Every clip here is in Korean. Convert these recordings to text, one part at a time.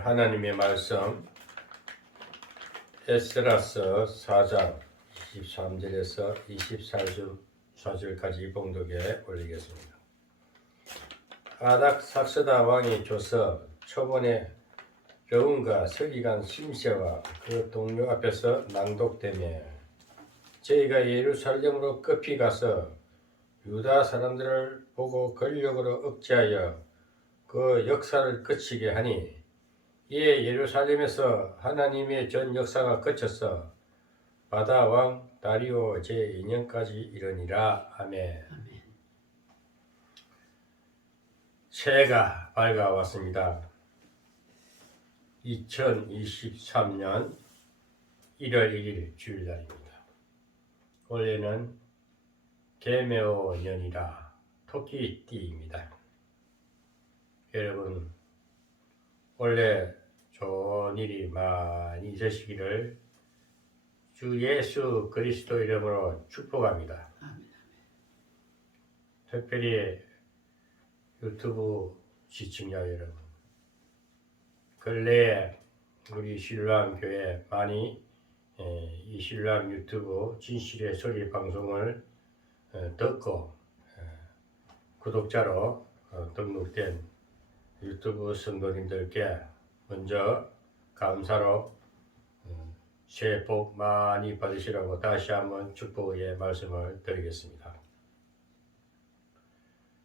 오늘 하나님의 말씀 에스라서 4장 23절에서 24절까지 봉독에 올리겠습니다. 아닥삭스다 왕이 줘서 초본의 여운과 서기관 심세와 그 동료 앞에서 낭독되며 저희가 예루살렘으로 급히 가서 유다 사람들을 보고 권력으로 억제하여 그 역사를 그치게 하니 이에 예루살렘에서 하나님의 전 역사가 그쳐서 바다 왕 다리오 제2년까지 이르니라. 아멘. 새해가 밝아왔습니다. 2023년 1월 1일 주일날입니다. 올해는 개묘 년이라 토끼띠입니다. 여러분, 원래 좋은 일이 많이 있으시기를 주 예수 그리스도 이름으로 축복합니다. 특별히 유튜브 시청자 여러분, 근래에 우리 신랑교회 많이 이 신랑 유튜브 진실의 소리 방송을 듣고 구독자로 등록된 유튜브 성도님들께 먼저 감사로 새해 복 많이 받으시라고 다시 한번 축복의 말씀을 드리겠습니다.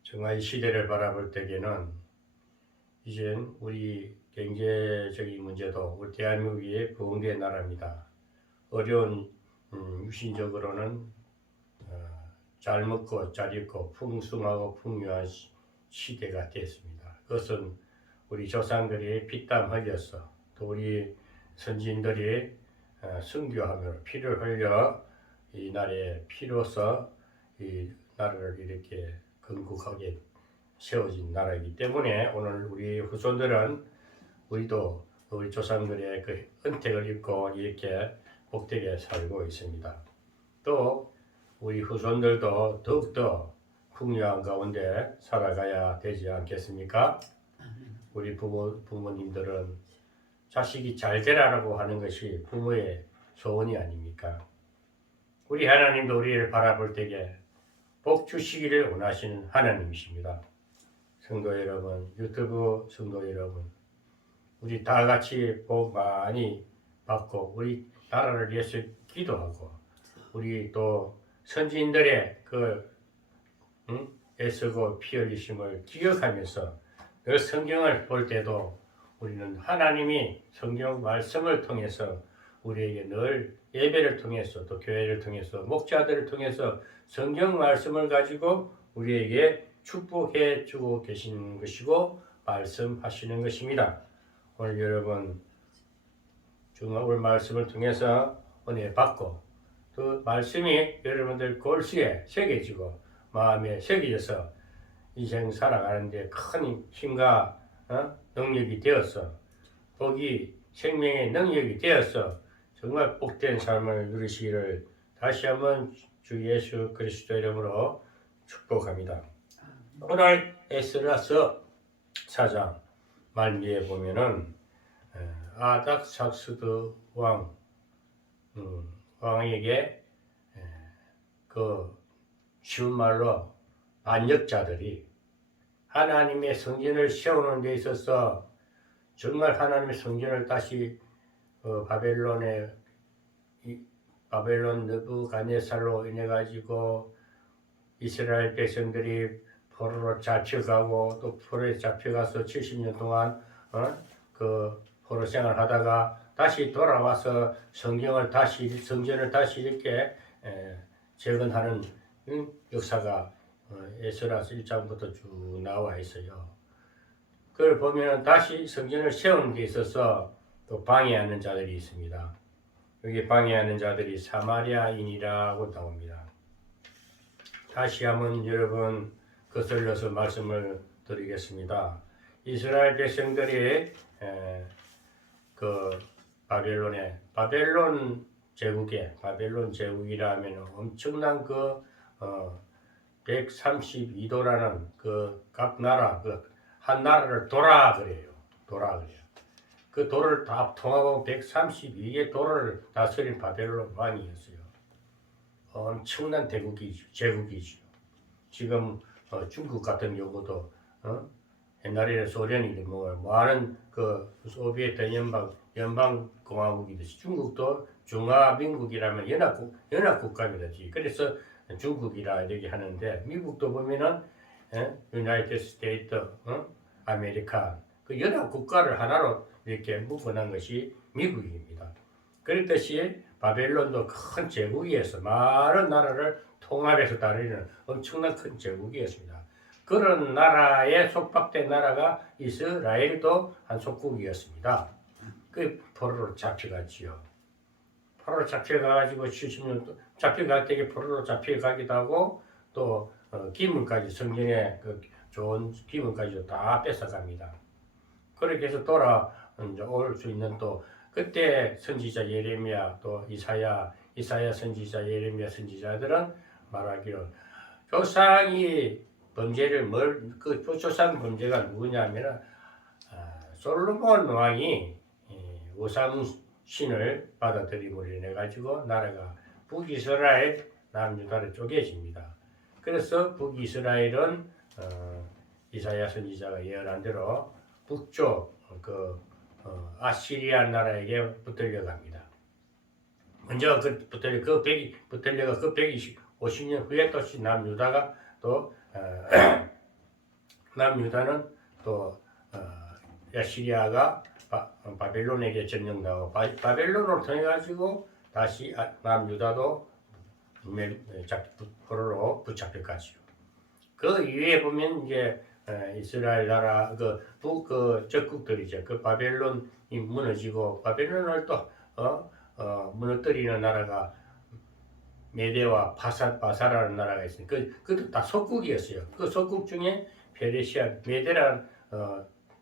정말 이 시대를 바라볼 때에는 이젠 우리 경제적인 문제도 우리 대한민국이 부흥된 나라입니다. 어려운 유신적으로는 잘 먹고 잘 입고 풍성하고 풍요한 시대가 됐습니다. 그것은 우리 조상들이 피땀 흘려서 또 우리 선진들이 순교하며 피를 흘려 이 나라에 피로서 이 나라를 이렇게 건국하게 세워진 나라이기 때문에 오늘 우리 후손들은 우리도 우리 조상들의 그 은택을 입고 이렇게 복되게 살고 있습니다. 또 우리 후손들도 더욱더 풍요한 가운데 살아가야 되지 않겠습니까? 우리 부모님들은 자식이 잘 되라고 하는 것이 부모의 소원이 아닙니까? 우리 하나님도 우리를 바라볼 때에 복 주시기를 원하시는 하나님이십니다. 성도 여러분, 유튜브 성도 여러분, 우리 다 같이 복 많이 받고 우리 나라를 위해서 기도하고 우리 또 선지인들의 애쓰고 피 흘리심을 기억하면서 그 성경을 볼 때도 우리는 하나님이 성경 말씀을 통해서 우리에게 늘 예배를 통해서 또 교회를 통해서 목자들을 통해서 성경 말씀을 가지고 우리에게 축복해 주고 계시는 것이고 말씀하시는 것입니다. 오늘 여러분 정말 오늘 말씀을 통해서 은혜 받고 그 말씀이 여러분들 골수에 새겨지고 마음에 새겨져서 인생 살아가는데 큰 힘과 능력이 되어서 복이 생명의 능력이 되어서 정말 복된 삶을 누리시기를 다시 한번 주 예수 그리스도 이름으로 축복합니다. 오늘 에스라서 4장 말미에 보면은 아닥삭스드 왕에게 그 쉬운 말로 반역자들이 하나님의 성전을 세우는 데 있어서 정말 하나님의 성전을 다시 바벨론 느부갓네살로 인해 가지고 이스라엘 백성들이 포로로 잡혀가고 또 포로에 잡혀가서 70년 동안 그 포로 생활하다가 다시 돌아와서 성전을 다시 이렇게 재건하는 역사가 에스라서 1장부터 쭉 나와 있어요. 그걸 보면 다시 성전을 세우는 데 있어서 또 방해하는 자들이 있습니다. 여기 방해하는 자들이 사마리아인이라고 나옵니다. 다시 한번 여러분 거슬러서 말씀을 드리겠습니다. 이스라엘 백성들이 그 바벨론 제국이라 하면 엄청난 132도라는 각 나라 한 나라를 도라 그래요. 그 도를 다 통합하고 132개 도를 다스린 바벨론 왕이었어요. 엄청난 대국이죠, 제국이죠. 지금 중국 같은 경우도 옛날에는 소련이 뭐 많은 그 소비에트 연방 공화국이듯이 중국도 중화민국이라면 연합국가입니다. 그래서 중국이라 이렇게 하는데 미국도 보면은 유나이티드 스테이트 아메리카 그 연합국가를 하나로 이렇게 묶어놓은 것이 미국입니다. 그렇듯이 바벨론도 큰 제국이어서 많은 나라를 통합해서 다루는 엄청난 큰 제국이었습니다. 그런 나라에 속박된 나라가 이스라엘도 한 속국이었습니다. 그 포로로 잡혀갔지요. 포로로 잡혀가가지고 70년 잡혀갈 때 포로로 잡혀가기도 하고 또 기물까지 성전에 그 좋은 기물까지 다 뺏어갑니다. 그렇게 해서 돌아올 수 있는 또 그때 선지자 예레미야 또 이사야 선지자 예레미야 선지자들은 말하기를 조상이 범죄를 그 조상 범죄가 누구냐면은 솔로몬 왕이 우상 신을 받아들임으로 인해 가지고 나라가 북이스라엘 남유다로 쪼개집니다. 그래서 북이스라엘은 이사야 선지자가 예언한 대로 북쪽 아시리아 나라에게 붙들려 갑니다. 먼저 붙들려가 150년 후에 또 남유다가 또 남유다는 또 아시리아가 바벨론에게 점령당하고 바벨론을 통해 가지고 다시 남유다도 포로로 붙잡힐까지요. 그 이후에 보면 이제 이스라엘 나라 그 적국들이죠. 그 바벨론이 무너지고 바벨론을 또 무너뜨리는 나라가 메대와 바사라는 나라가 있으니까 그것도 다 속국이었어요. 그 속국 중에 페르시아, 메대라는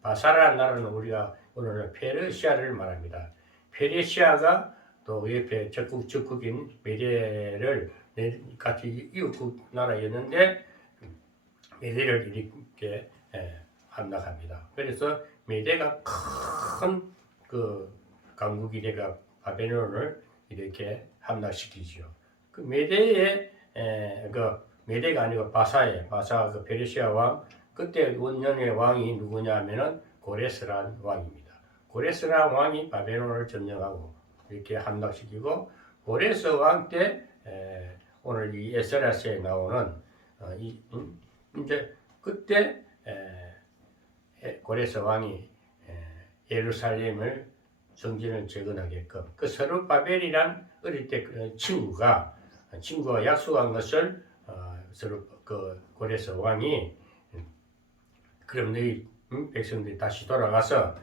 바사라는 나라는 우리가 오늘 페르시아를 말합니다. 페르시아가 또 옆에 적국인 메대를 같이 이웃국 나라였는데 메대를 이렇게 함락합니다. 그래서 메대가 큰 그 강국이 돼가 바벨론을 이렇게 함락시키지요. 그 메대의 메대가 아니고 바사 그 페르시아 왕 그때 원년의 왕이 누구냐면은 고레스란 왕입니다. 고레스란 왕이 바벨론을 점령하고 이렇게 함락시키고 고레스 왕 때 오늘 이 에스라스에 나오는 이제 그때 고레스 왕이 예루살렘을 성전을 재건하게끔 그 스룹바벨이란 어릴 때 친구가 약속한 것을 그 고레스 왕이 그럼 너희 백성들이 다시 돌아가서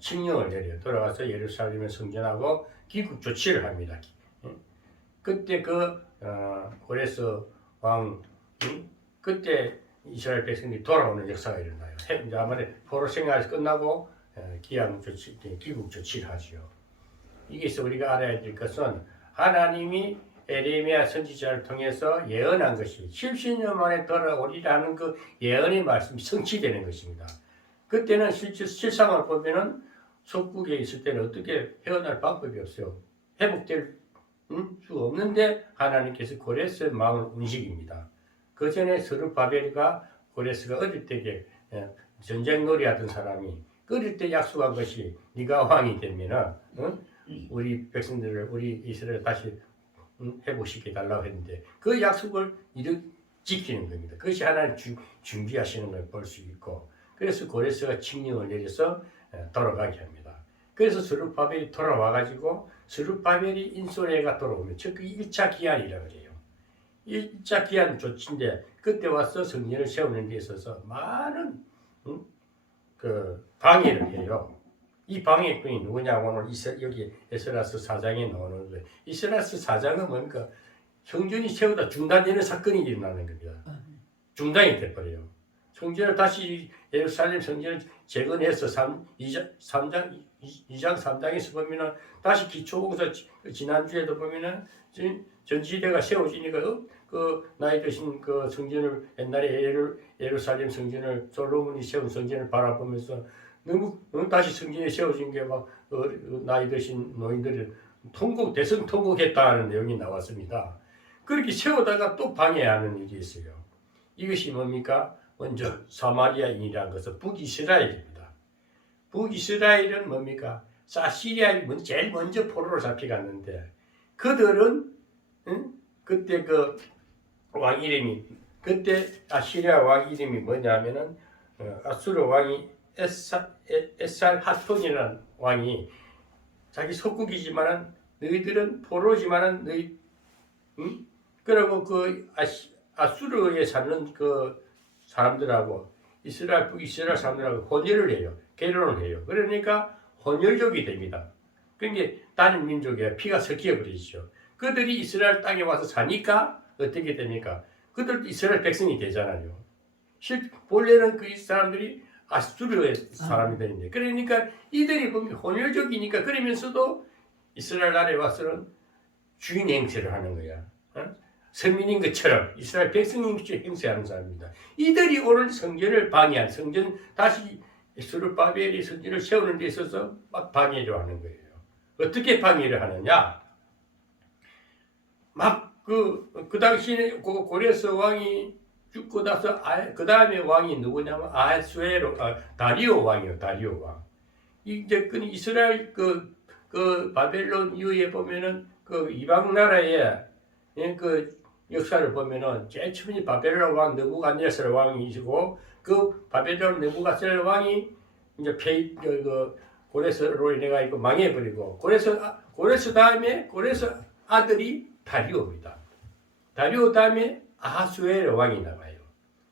칙령을 내려 돌아가서 예루살렘을 성전하고 귀국 조치를 합니다. 그때 고레스 왕 그때 이스라엘 백성들이 돌아오는 역사가 일어나요. 이제 아무래도 포로 생활이 끝나고 귀국 조치를 하지요. 여기서 우리가 알아야 될 것은 하나님이 에레미야 선지자를 통해서 예언한 것이 70년 만에 돌아오리라는 그 예언의 말씀이 성취되는 것입니다. 그때는 실상을 보면은 속국에 있을 때는 어떻게 헤어날 방법이 없어요. 회복될 수 없는데 하나님께서 고레스의 마음을 움직입니다. 그 전에 고레스가 어릴 때 전쟁놀이 하던 사람이 어릴 때 약속한 것이 네가 왕이 되면은 우리 백성들을 우리 이스라엘 다시 회복시켜 달라고 했는데 그 약속을 지키는 겁니다. 그것이 하나님 준비하시는 걸 볼 수 있고 그래서 고레스가 칙령을 내려서 돌아가게 합니다. 그래서 스룹바벨이 돌아와가지고 스룹바벨이 인솔에가 돌아오면 즉 1차 기한이라고 그래요. 1차 기한 조치인데 그때 와서 성전을 세우는 데 있어서 많은 방해를 해요. 이 방해꾼이 누구냐고 오늘 여기 에스라스 4장에 나오는 거예요. 에스라스 4장은 뭡니까? 성전이 세우다 중단되는 사건이 일어나는 겁니다. 중단이 돼버려요. 성전을 다시 예루살렘 성전을 재건해서 2장 3장에서 보면은 다시 기초공사 지난주에도 보면은 전지대가 세워지니까 그 나이 드신 그 성전을 옛날에 예루살렘 성전을 솔로몬이 세운 성전을 바라보면서 너무 다시 성전에 세워진 게 막 나이 드신 노인들이 대성 통곡했다는 내용이 나왔습니다. 그렇게 세우다가 또 방해하는 일이 있어요. 이것이 뭡니까? 먼저 사마리아인이라는 것은 북이스라엘입니다. 북이스라엘은 뭡니까? 아시리아에 제일 먼저 포로로 잡혀갔는데 그들은 그때 그 왕 이름이 그때 아시리아 왕 이름이 뭐냐면은 아수르 왕이 에살 하톤이라는 왕이 자기 속국이지만은 너희들은 포로지만은 그리고 그 아수르에 사는 그 사람들하고 북이스라엘 사람들하고 혼혈을 해요. 결혼을 해요. 그러니까 혼혈족이 됩니다. 그게 다른 민족에 피가 섞여 버리죠. 그들이 이스라엘 땅에 와서 사니까 어떻게 됩니까? 그들도 이스라엘 백성이 되잖아요. 본래는 그 사람들이 아수르의 사람이 되는데 그러니까 이들이 보면 혼혈족이니까 그러면서도 이스라엘 나라에 와서는 주인 행세를 하는 거야. 서민인 것처럼 이스라엘 백성인 것처럼 행세하는 사람입니다. 이들이 오늘 성전을 방해한 성전 다시 스룹바벨이 성전을 세우는 데 있어서 막 방해를 하는 거예요. 어떻게 방해를 하느냐? 막 그 당시에 고레스 왕이 죽고 나서 그 다음에 왕이 누구냐면 다리오 왕이요. 다리오 왕. 이제 그 이스라엘 그 바벨론 이후에 보면은 그 이방 나라의 그 역사를 보면은 제일 처음에 바벨론 왕 느부갓네살 왕이시고 그 바벨론 느부갓네살 왕이 이제 고레스로 인해 가지고 망해버리고 고레스 다음에 고레스 아들이 다리오입니다. 다리오 다음에 아하수에르 왕이 나와요.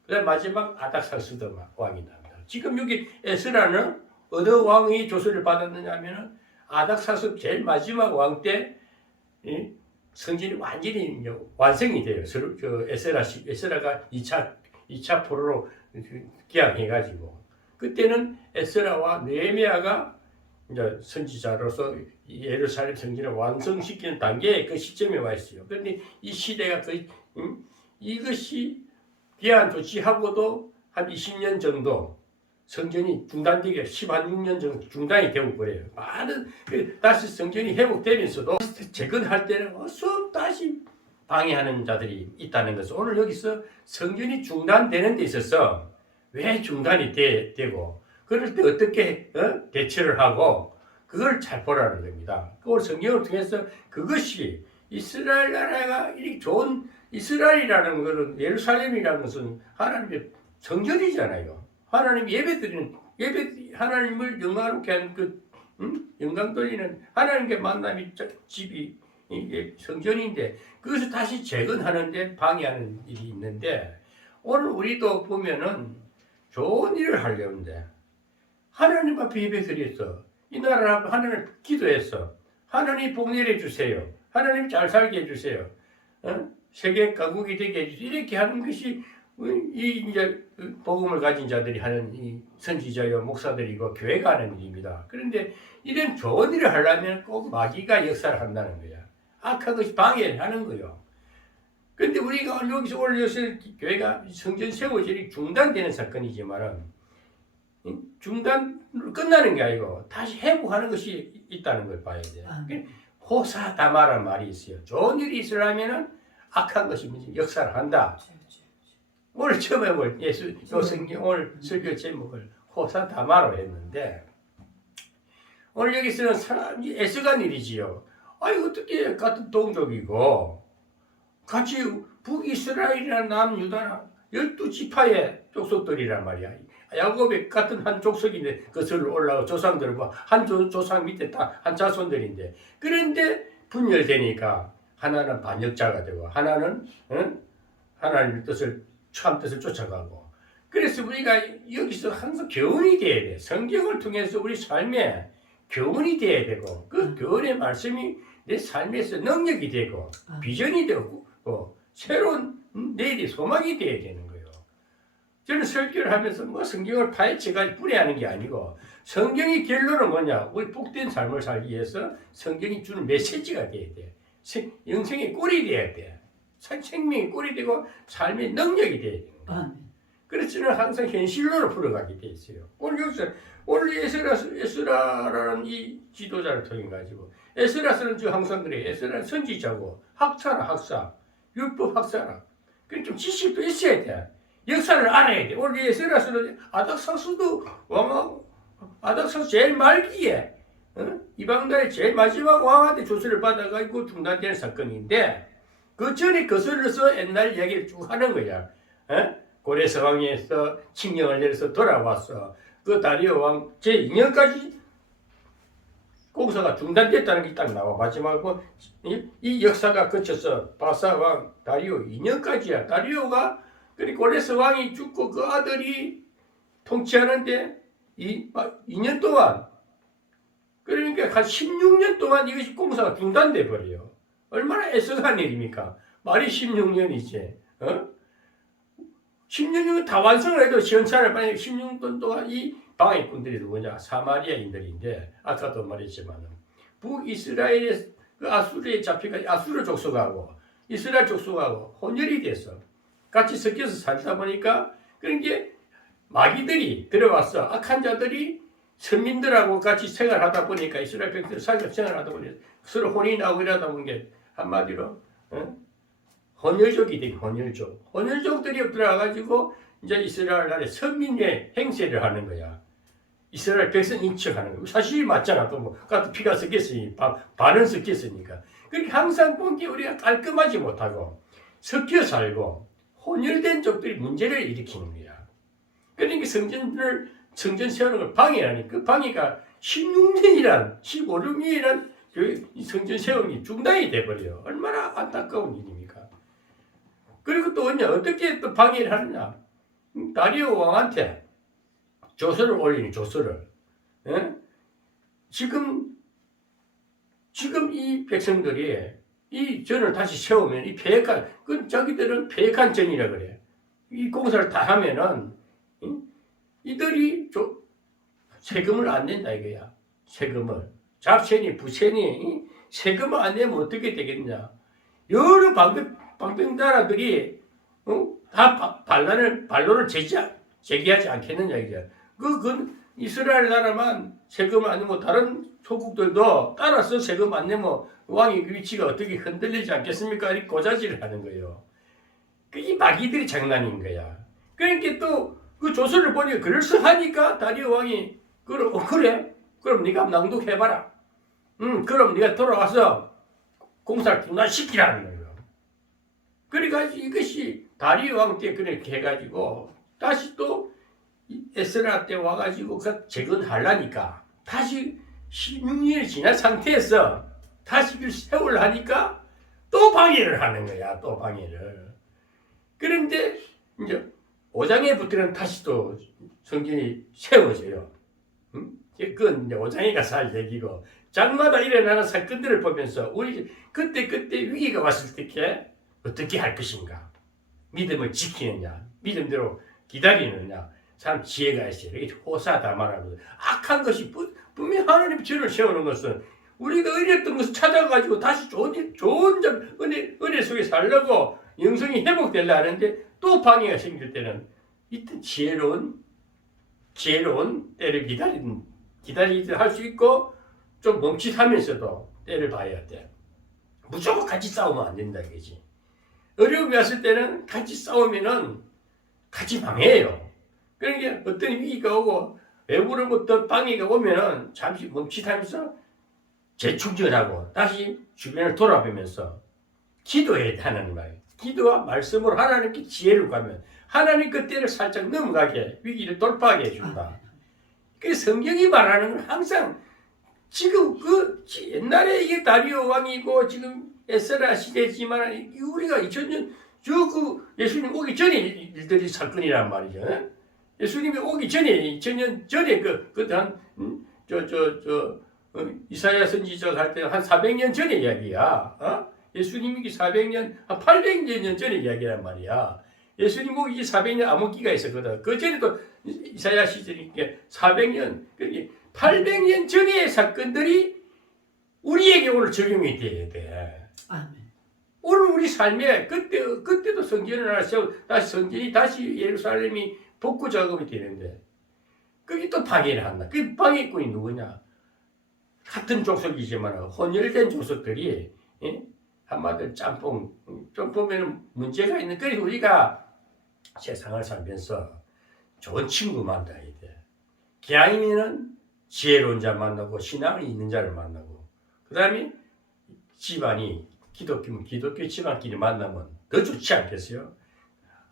그다음 마지막 아닥사스드 왕이 나옵니다. 지금 여기 에스라는 어느 왕이 조서를 받았느냐면은 아닥사스 제일 마지막 왕 때 성전이 완전히 완성이 돼요. 에스라가 2차 포로로 기항해가지고 그때는 에스라와 느헤미야가 이제 선지자로서 예루살렘 성전을 완성시키는 단계에 그 시점에 와 있어요. 그런데 이 시대가 이것이 기한 조치하고도 한 20년 정도 성전이 중단되게 16년 정도 중단이 되고 그래요. 많은 다시 성전이 회복되면서도 재건할 때는 어서 다시 방해하는 자들이 있다는 것을 오늘 여기서 성전이 중단되는 데 있어서 왜 중단이 되고 그럴 때 어떻게 대처를 하고 그걸 잘 보라는 겁니다. 그걸 성경을 통해서 그것이 이스라엘 나라가 이렇게 좋은 이스라엘이라는 것은 예루살렘이라는 것은 하나님의 성전이잖아요. 하나님 하나님을 영광롭게 하는 영광 돌리는 하나님께 만남이 집이 성전인데 그것을 다시 재건하는데 방해하는 일이 있는데 오늘 우리도 보면은 좋은 일을 하려는데 하나님 앞에 예배드렸어. 이 나라 앞에 하나님을 기도했어. 하나님 복 내려주세요. 하나님 잘 살게 해주세요. 세계 강국이 되게 해주세요. 이렇게 하는 것이 이제 복음을 가진 자들이 하는 이 선지자요 목사들이고 교회가 하는 일입니다. 그런데 이런 좋은 일을 하려면 꼭 마귀가 역사를 한다는 거야. 악한 것이 방해를 하는 거요. 그런데 우리가 여기서 오늘 교회가 성전 세워질이 중단되는 사건이지만은 중단으로 끝나는 게 아니고 다시 회복하는 것이 있다는 걸 봐야 돼요. 호사다마라는 말이 있어요. 좋은 일이 있으려면은 악한 것이 역사를 한다. 오늘 처음에 성경 오늘 설교 제목을 호사다마로 했는데 오늘 여기서는 사람이 애써간 일이지요. 아니 어떻게 같은 동족이고 같이 북이스라엘이나 남유다나 12지파의 족속들이란 말이야. 야곱의 같은 한 족속인데 그것을 올라가 조상들과 한 조상 밑에 다 한 자손들인데 그런데 분열되니까 하나는 반역자가 되고 하나는 하나님의 참 뜻을 쫓아가고 그래서 우리가 여기서 항상 교훈이 돼야 돼. 성경을 통해서 우리 삶에 교훈이 돼야 되고 그 교훈의 말씀이 내 삶에서 능력이 되고 비전이 되고 새로운 내일이 소망이 돼야 되는 거예요. 저는 설교를 하면서 성경을 파헤쳐가지고 분해하는 게 아니고 성경의 결론은 뭐냐? 우리 복된 삶을 살기 위해서 성경이 주는 메시지가 돼야 돼. 영생의 꼴이 돼야 돼. 생명의 꼴이 되고 삶의 능력이 돼야 돼. 그렇지는 항상 현실로 풀어가게 돼 있어요. 오늘 에스라라는 이 지도자를 통해 가지고 에스라서는 저 항상 그래. 에스라는 선지자고 학사, 율법 학사라. 그 좀 지식도 있어야 돼. 역사를 알아야 돼. 오늘 에스라서는 아닥사스 제일 말기에 이방 나라의 제일 마지막 왕한테 조서를 받아가지고 중단되는 사건인데 그 전에 거슬러서 옛날 얘기를 쭉 하는 거야. 고레서왕에서 칙령을 내려서 돌아왔어. 그 다리오 왕 제2년까지 공사가 중단됐다는 게 딱 나와. 마지막으로 이 역사가 거쳐서 바사 왕 다리오 2년까지야. 다리오가 그리고 고레서 왕이 죽고 그 아들이 통치하는데 2년 동안 그러니까 한 16년 동안 이것이 공사가 중단돼 버려요. 얼마나 애석한 일입니까? 말이 16년이지. 16년 다 완성을 해도 시원찮을 바에 16년 동안 이 방해꾼들이 누구냐? 사마리아인들인데 아까도 말했지만 북이스라엘의 그 아수르에 잡혀가 아수르 족속하고 이스라엘 족속하고 혼혈이 돼서 같이 섞여서 살다 보니까 그런 게 마귀들이 들어와서 악한 자들이 선민들하고 같이 생활하다 보니까 이스라엘 백성들 생활하다 보니까 서로 혼이 나고 이러다 보니 게 한마디로 혼혈족이 된 혼혈족들이 들어와가지고 이제 이스라엘 나라의 선민의 행세를 하는 거야. 이스라엘 백성 인척하는 거야. 사실이 맞잖아. 또 뭐 같은 피가 섞였으니 반은 섞였으니까. 그러니까 항상 본 게 우리가 깔끔하지 못하고 섞여 살고 혼혈된 쪽들이 문제를 일으키는 거야. 그러니까 성전 세우는 걸 방해하니 그 방해가 16년이란 16년이란 그 성전 세우는 게 중단이 돼버려요. 얼마나 안타까운 일입니까? 그리고 또 어떻게 또 방해를 하느냐? 다리오 왕한테 조서를 올리니 조서를. 지금 이 백성들이 이 전을 다시 세우면 이 폐역한 자기들은 폐역한 전이라 그래. 이 공사를 다 하면은 이들이 세금을 안 낸다 이거야. 세금을 잡세니 부세니 세금을 안 내면 어떻게 되겠냐? 여러 방백 나라들이 다 반론을 제기하지 않겠느냐 이게. 그건 이스라엘 나라만 세금을 안 내면 다른 소국들도 따라서 세금 안 내면 왕의 위치가 어떻게 흔들리지 않겠습니까? 이렇게 고자질을 하는 거예요. 이 마귀들이 장난인 거야. 그러니까 또 그 조서를 보니까 그럴싸하니까 다리오 왕이 그래? 그럼 네가 낭독해봐라. 그럼 네가 돌아와서 공사를 중단시키라는 거예요. 그래가지고 이것이 다리오 왕 때 그렇게 해가지고 다시 또 에스라 때 와가지고 그 재건하려니까 다시 16년이 지난 상태에서 다시 그 세월을 하니까 또 방해를 하는 거야. 또 방해를. 그런데 이제 5장에 붙으면 다시 또 성전이 세워져요. 그건 이제 5장에 가서 할 얘기고 장마다 일어나는 사건들을 보면서 우리 그때 위기가 왔을 때 어떻게 할 것인가? 믿음을 지키느냐? 믿음대로 기다리느냐? 참 지혜가 있어요. 이렇게 호사다마라고 악한 것이 분명히 하나님 죄를 세우는 것은 우리가 의리했던 것을 찾아가지고 다시 좋은 점 은혜 속에 살려고 영성이 회복되려 하는데 또 방해가 생길 때는 이때 지혜로운 때를 기다리듯 할 수 있고 좀 멈칫하면서도 때를 봐야 돼. 무조건 같이 싸우면 안 된다 이거지. 어려움이 왔을 때는 같이 싸우면은 같이 방해해요. 그러니까 어떤 위기가 오고 외부로부터 방해가 오면은 잠시 멈칫하면서 재충전하고 다시 주변을 돌아보면서 기도해야 하는 말이에요. 기도와 말씀으로 하나님께 지혜를 구하면 하나님 그 때를 살짝 넘어가게 위기를 돌파하게 해준다. 그 성경이 말하는 건 항상 지금 그 옛날에 이게 다리오 왕이고 지금 에스라 시대지만 우리가 2000년 그 예수님 오기 전에 일들이 사건이란 말이죠. 예수님이 오기 전에 2000년 전에 이사야 선지자 할 때 한 400년 전의 이야기야. 예수님이 400년, 한 800년 전의 이야기란 말이야. 예수님 오기 400년 암흑기가 있었거든. 그 전에도 이사야 시절이니까 400년, 그러니까 800년 전의 사건들이 우리에게 오늘 적용이 돼야 돼. 아멘. 오늘 우리 삶에 그때도 성전을 하나 세워 다시 성전이 다시 예루살렘이 복구 작업이 되는데 거기 또 방해를 한다. 그 방해꾼이 누구냐? 같은 족속이지만 혼혈된 족속들이 한마디로 짬뽕 좀 보면 문제가 있는. 그래서 우리가 세상을 살면서 좋은 친구 만나야 돼. 기왕이면은 지혜로운 자 만나고 신앙이 있는 자를 만나고 그 다음에 집안이 기독교면 기독교 집안끼리 만나면 더 좋지 않겠어요?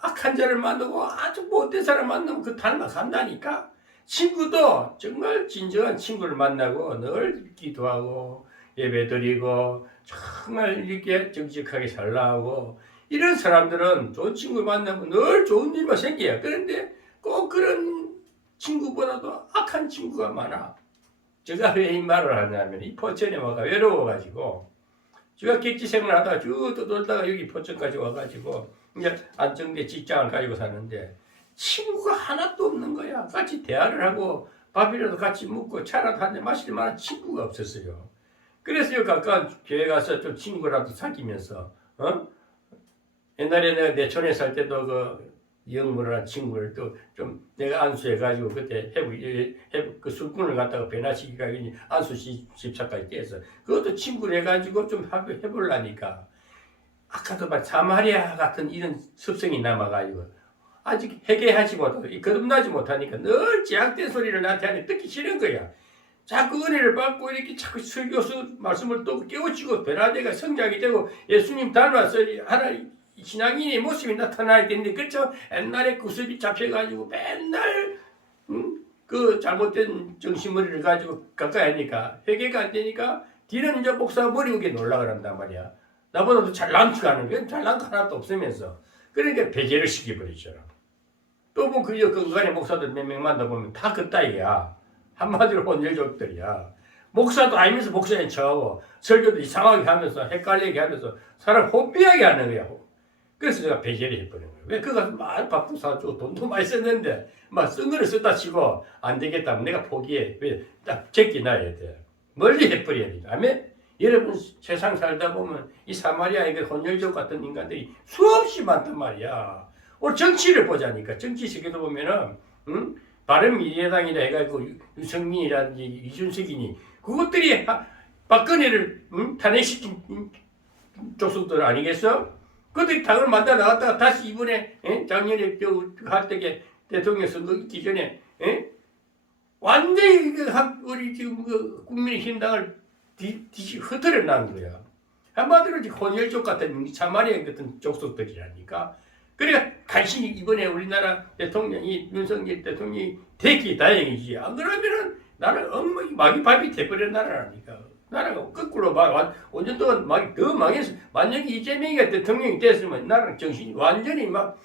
악한 자를 만나고 아주 못된 사람 만나면 그 닮아간다니까. 친구도 정말 진정한 친구를 만나고 늘 기도하고 예배드리고 정말 이렇게 정직하게 살라고 이런 사람들은 좋은 친구를 만나면 늘 좋은 일만 생겨요. 그런데 꼭 그런 친구보다도 악한 친구가 많아. 제가 왜 이 말을 하냐면 이 포천에 와가 외로워가지고 제가 객지 생활하다가 쭉 돌다가 여기 포천까지 와가지고 이제 안정된 직장을 가지고 사는데 친구가 하나도 없는 거야. 같이 대화를 하고 밥이라도 같이 먹고 차라도 한잔 마실 만한 친구가 없었어요. 그래서 여기 가까운 교회 가서 좀 친구라도 사귀면서 옛날에 내가 내촌에 살 때도 그 영무라는 친구를 또 좀 내가 안수해가지고 그때 그 술꾼을 갖다가 배나시기가 안수 집사까지 떼서 그것도 친구를 해가지고 좀 해보려니까 아까도 말 사마리아 같은 이런 습성이 남아가지고 아직 회개하지 못하고 거듭나지 못하니까 늘 제약된 소리를 나한테 하니 듣기 싫은 거야. 자꾸 은혜를 받고 이렇게 자꾸 설교수 말씀을 또 깨우치고 변화되가 성장이 되고 예수님 닮아서 하나님 신앙인의 모습이 나타나야 되는데 그렇죠? 옛날에 구습이 잡혀가지고 맨날 그 잘못된 정신머리를 가지고 가까이 하니까 회개가 안 되니까 뒤는 이제 목사가 머리 위에 놀라 그런단 말이야. 나보다도 잘난 척 하는 게 잘난 거 하나도 없으면서 그러니까 배제를 시켜버리잖아. 또 뭐 그 안에 목사들 몇 명 만나보면 다 그따위야. 한마디로 혼혈족들이야. 목사도 알면서 목사인 척하고 설교도 이상하게 하면서 헷갈리게 하면서 사람 혼비하게 하는 거야. 그래서 제가 배제를 해버린 거예요. 왜 그가 막 밥도 사주고 돈도 많이 썼는데 막 쓴 거를 썼다 치고 안 되겠다. 내가 포기해. 왜 딱 제끼놔야 돼. 멀리 해버려야 돼. 아멘? 여러분 세상 살다 보면 이 사마리아의 그 혼혈족 같은 인간들이 수없이 많단 말이야. 오늘 정치를 보자니까 정치 세계도 보면은 바른미래당이라 해가지고 유승민이라든지 이준석이니 그것들이 박근혜를 탄핵시킨 족속들 아니겠어? 그들이 당을 만나 나갔다가 다시 이번에 작년에 할 때게 대통령 선거 있기 전에 완전히 우리 지금 그 국민의힘당을 흩어려 난 거야. 한마디로 혼혈족 같은 사마리아 같은 족속들이라니까. 그러니까 간신히 이번에 우리나라 대통령이 윤석열 대통령이 됐기 다행이지. 안 그러면은 나는 엉망이 마귀밥이 돼버린 나라라니까. 나라가 거꾸로 막 5년 동안 막 더 망해서 만약에 이재명이가 대통령이 됐으면 나라는 정신이 완전히 막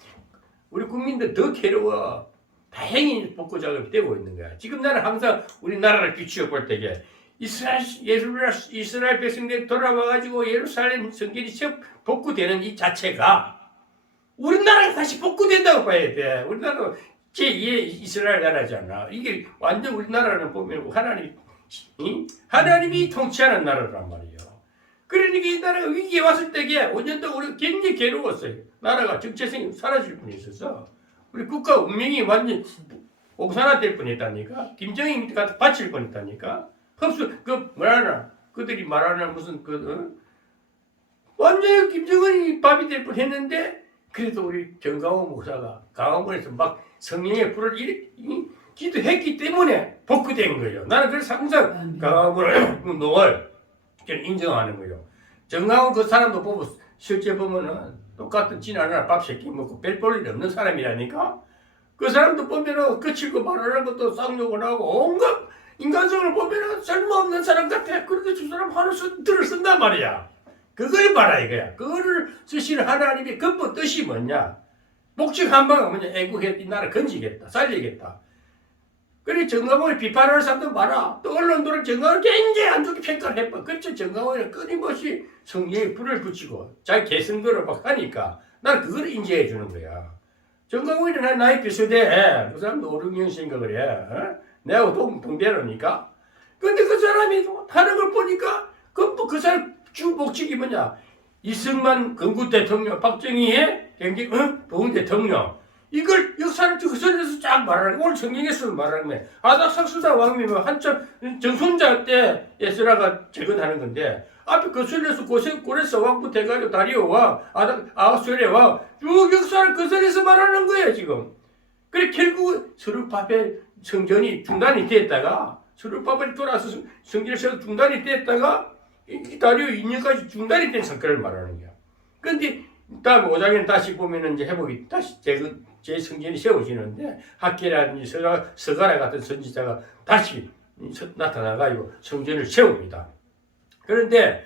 우리 국민들 더 괴로워. 다행히 복구 작업이 되고 있는 거야. 지금 나는 항상 우리나라를 비추어 볼 때게 이스라엘 백성들이 돌아와가지고 예루살렘 성전이 복구되는 이 자체가 우리나라가 다시 복구된다고 봐야 돼. 우리나라도 제2의 이스라엘 나라잖아. 이게 완전 우리나라를 보면 하나님이 통치하는 나라란 말이에요. 그러니까 이 나라가 위기에 왔을 때에 5년 동안 우리가 굉장히 괴로웠어요. 나라가 정체성이 사라질 뻔했어서 우리 국가 운명이 완전 옥산화될 뻔했다니까. 김정일 같은 바칠 뻔했다니까. 그들이 말하는 무슨 완전히 김정은이 밥이 될 뻔했는데 그래도 우리 정강호 목사가 강화문에서 막 성령의 불을 기도했기 때문에 복구된 거예요. 나는 그래서 항상 강화문을 노을 인정하는 거예요. 정강호 그 사람도 보고 실제 보면은 똑같은 지나나 밥 새끼 먹고 별 볼 일 없는 사람이라니까. 그 사람도 보면은 거칠고 말하는 것도 쌍욕을 하고 온갖 인간성을 보면은 쓸모없는 사람 같아. 그런데 저 사람 하루 들을 쓴단 말이야. 그걸 봐라 이거야. 그거를 쓰시는 하나님의 근본 뜻이 뭐냐? 목적 한방은 뭐냐? 애국해 이 나라 건지겠다, 살리겠다. 그래 정강호를 비판하는 사람도 많아. 또 언론들은 정강호를 굉장히 안 좋게 평가를 해봐. 그렇죠. 정강호는 끊임없이 성령에 불을 붙이고 자기 개선거를 막 하니까 나는 그걸 인지해 주는 거야. 정강호는 나이 비슷해. 그 사람도 5, 6년 생각을 해. 내가 동대로니까. 근데 그 사람이 하는 걸 보니까 그 사람 주 목적이 뭐냐? 이승만 건국 대통령, 박정희의 보훈 대통령, 이걸 역사를 흑설에서 쫙 말하는 거야. 오늘 성경에서 말하는 거야. 아닥삭스다 왕님은 한참 정손자 때 에스라가 재건하는 건데, 앞에 거슬려서 고레스 왕부터 해가지고 다리오와 아수에레와 쭉 역사를 거슬려서 말하는 거예요, 지금. 그래, 결국 스룹바벨 성전이 중단이 됐다가, 스룹바벨이 돌아서 성전에서 중단이 됐다가, 이 다리오 2년까지 중단이 된 사건을 말하는 거야. 그런데 다음 5장에는 다시 보면은 이제 회복이 다시 재성전이 세워지는데, 학계라든지 서가라 같은 선지자가 다시 나타나가지고 성전을 세웁니다. 그런데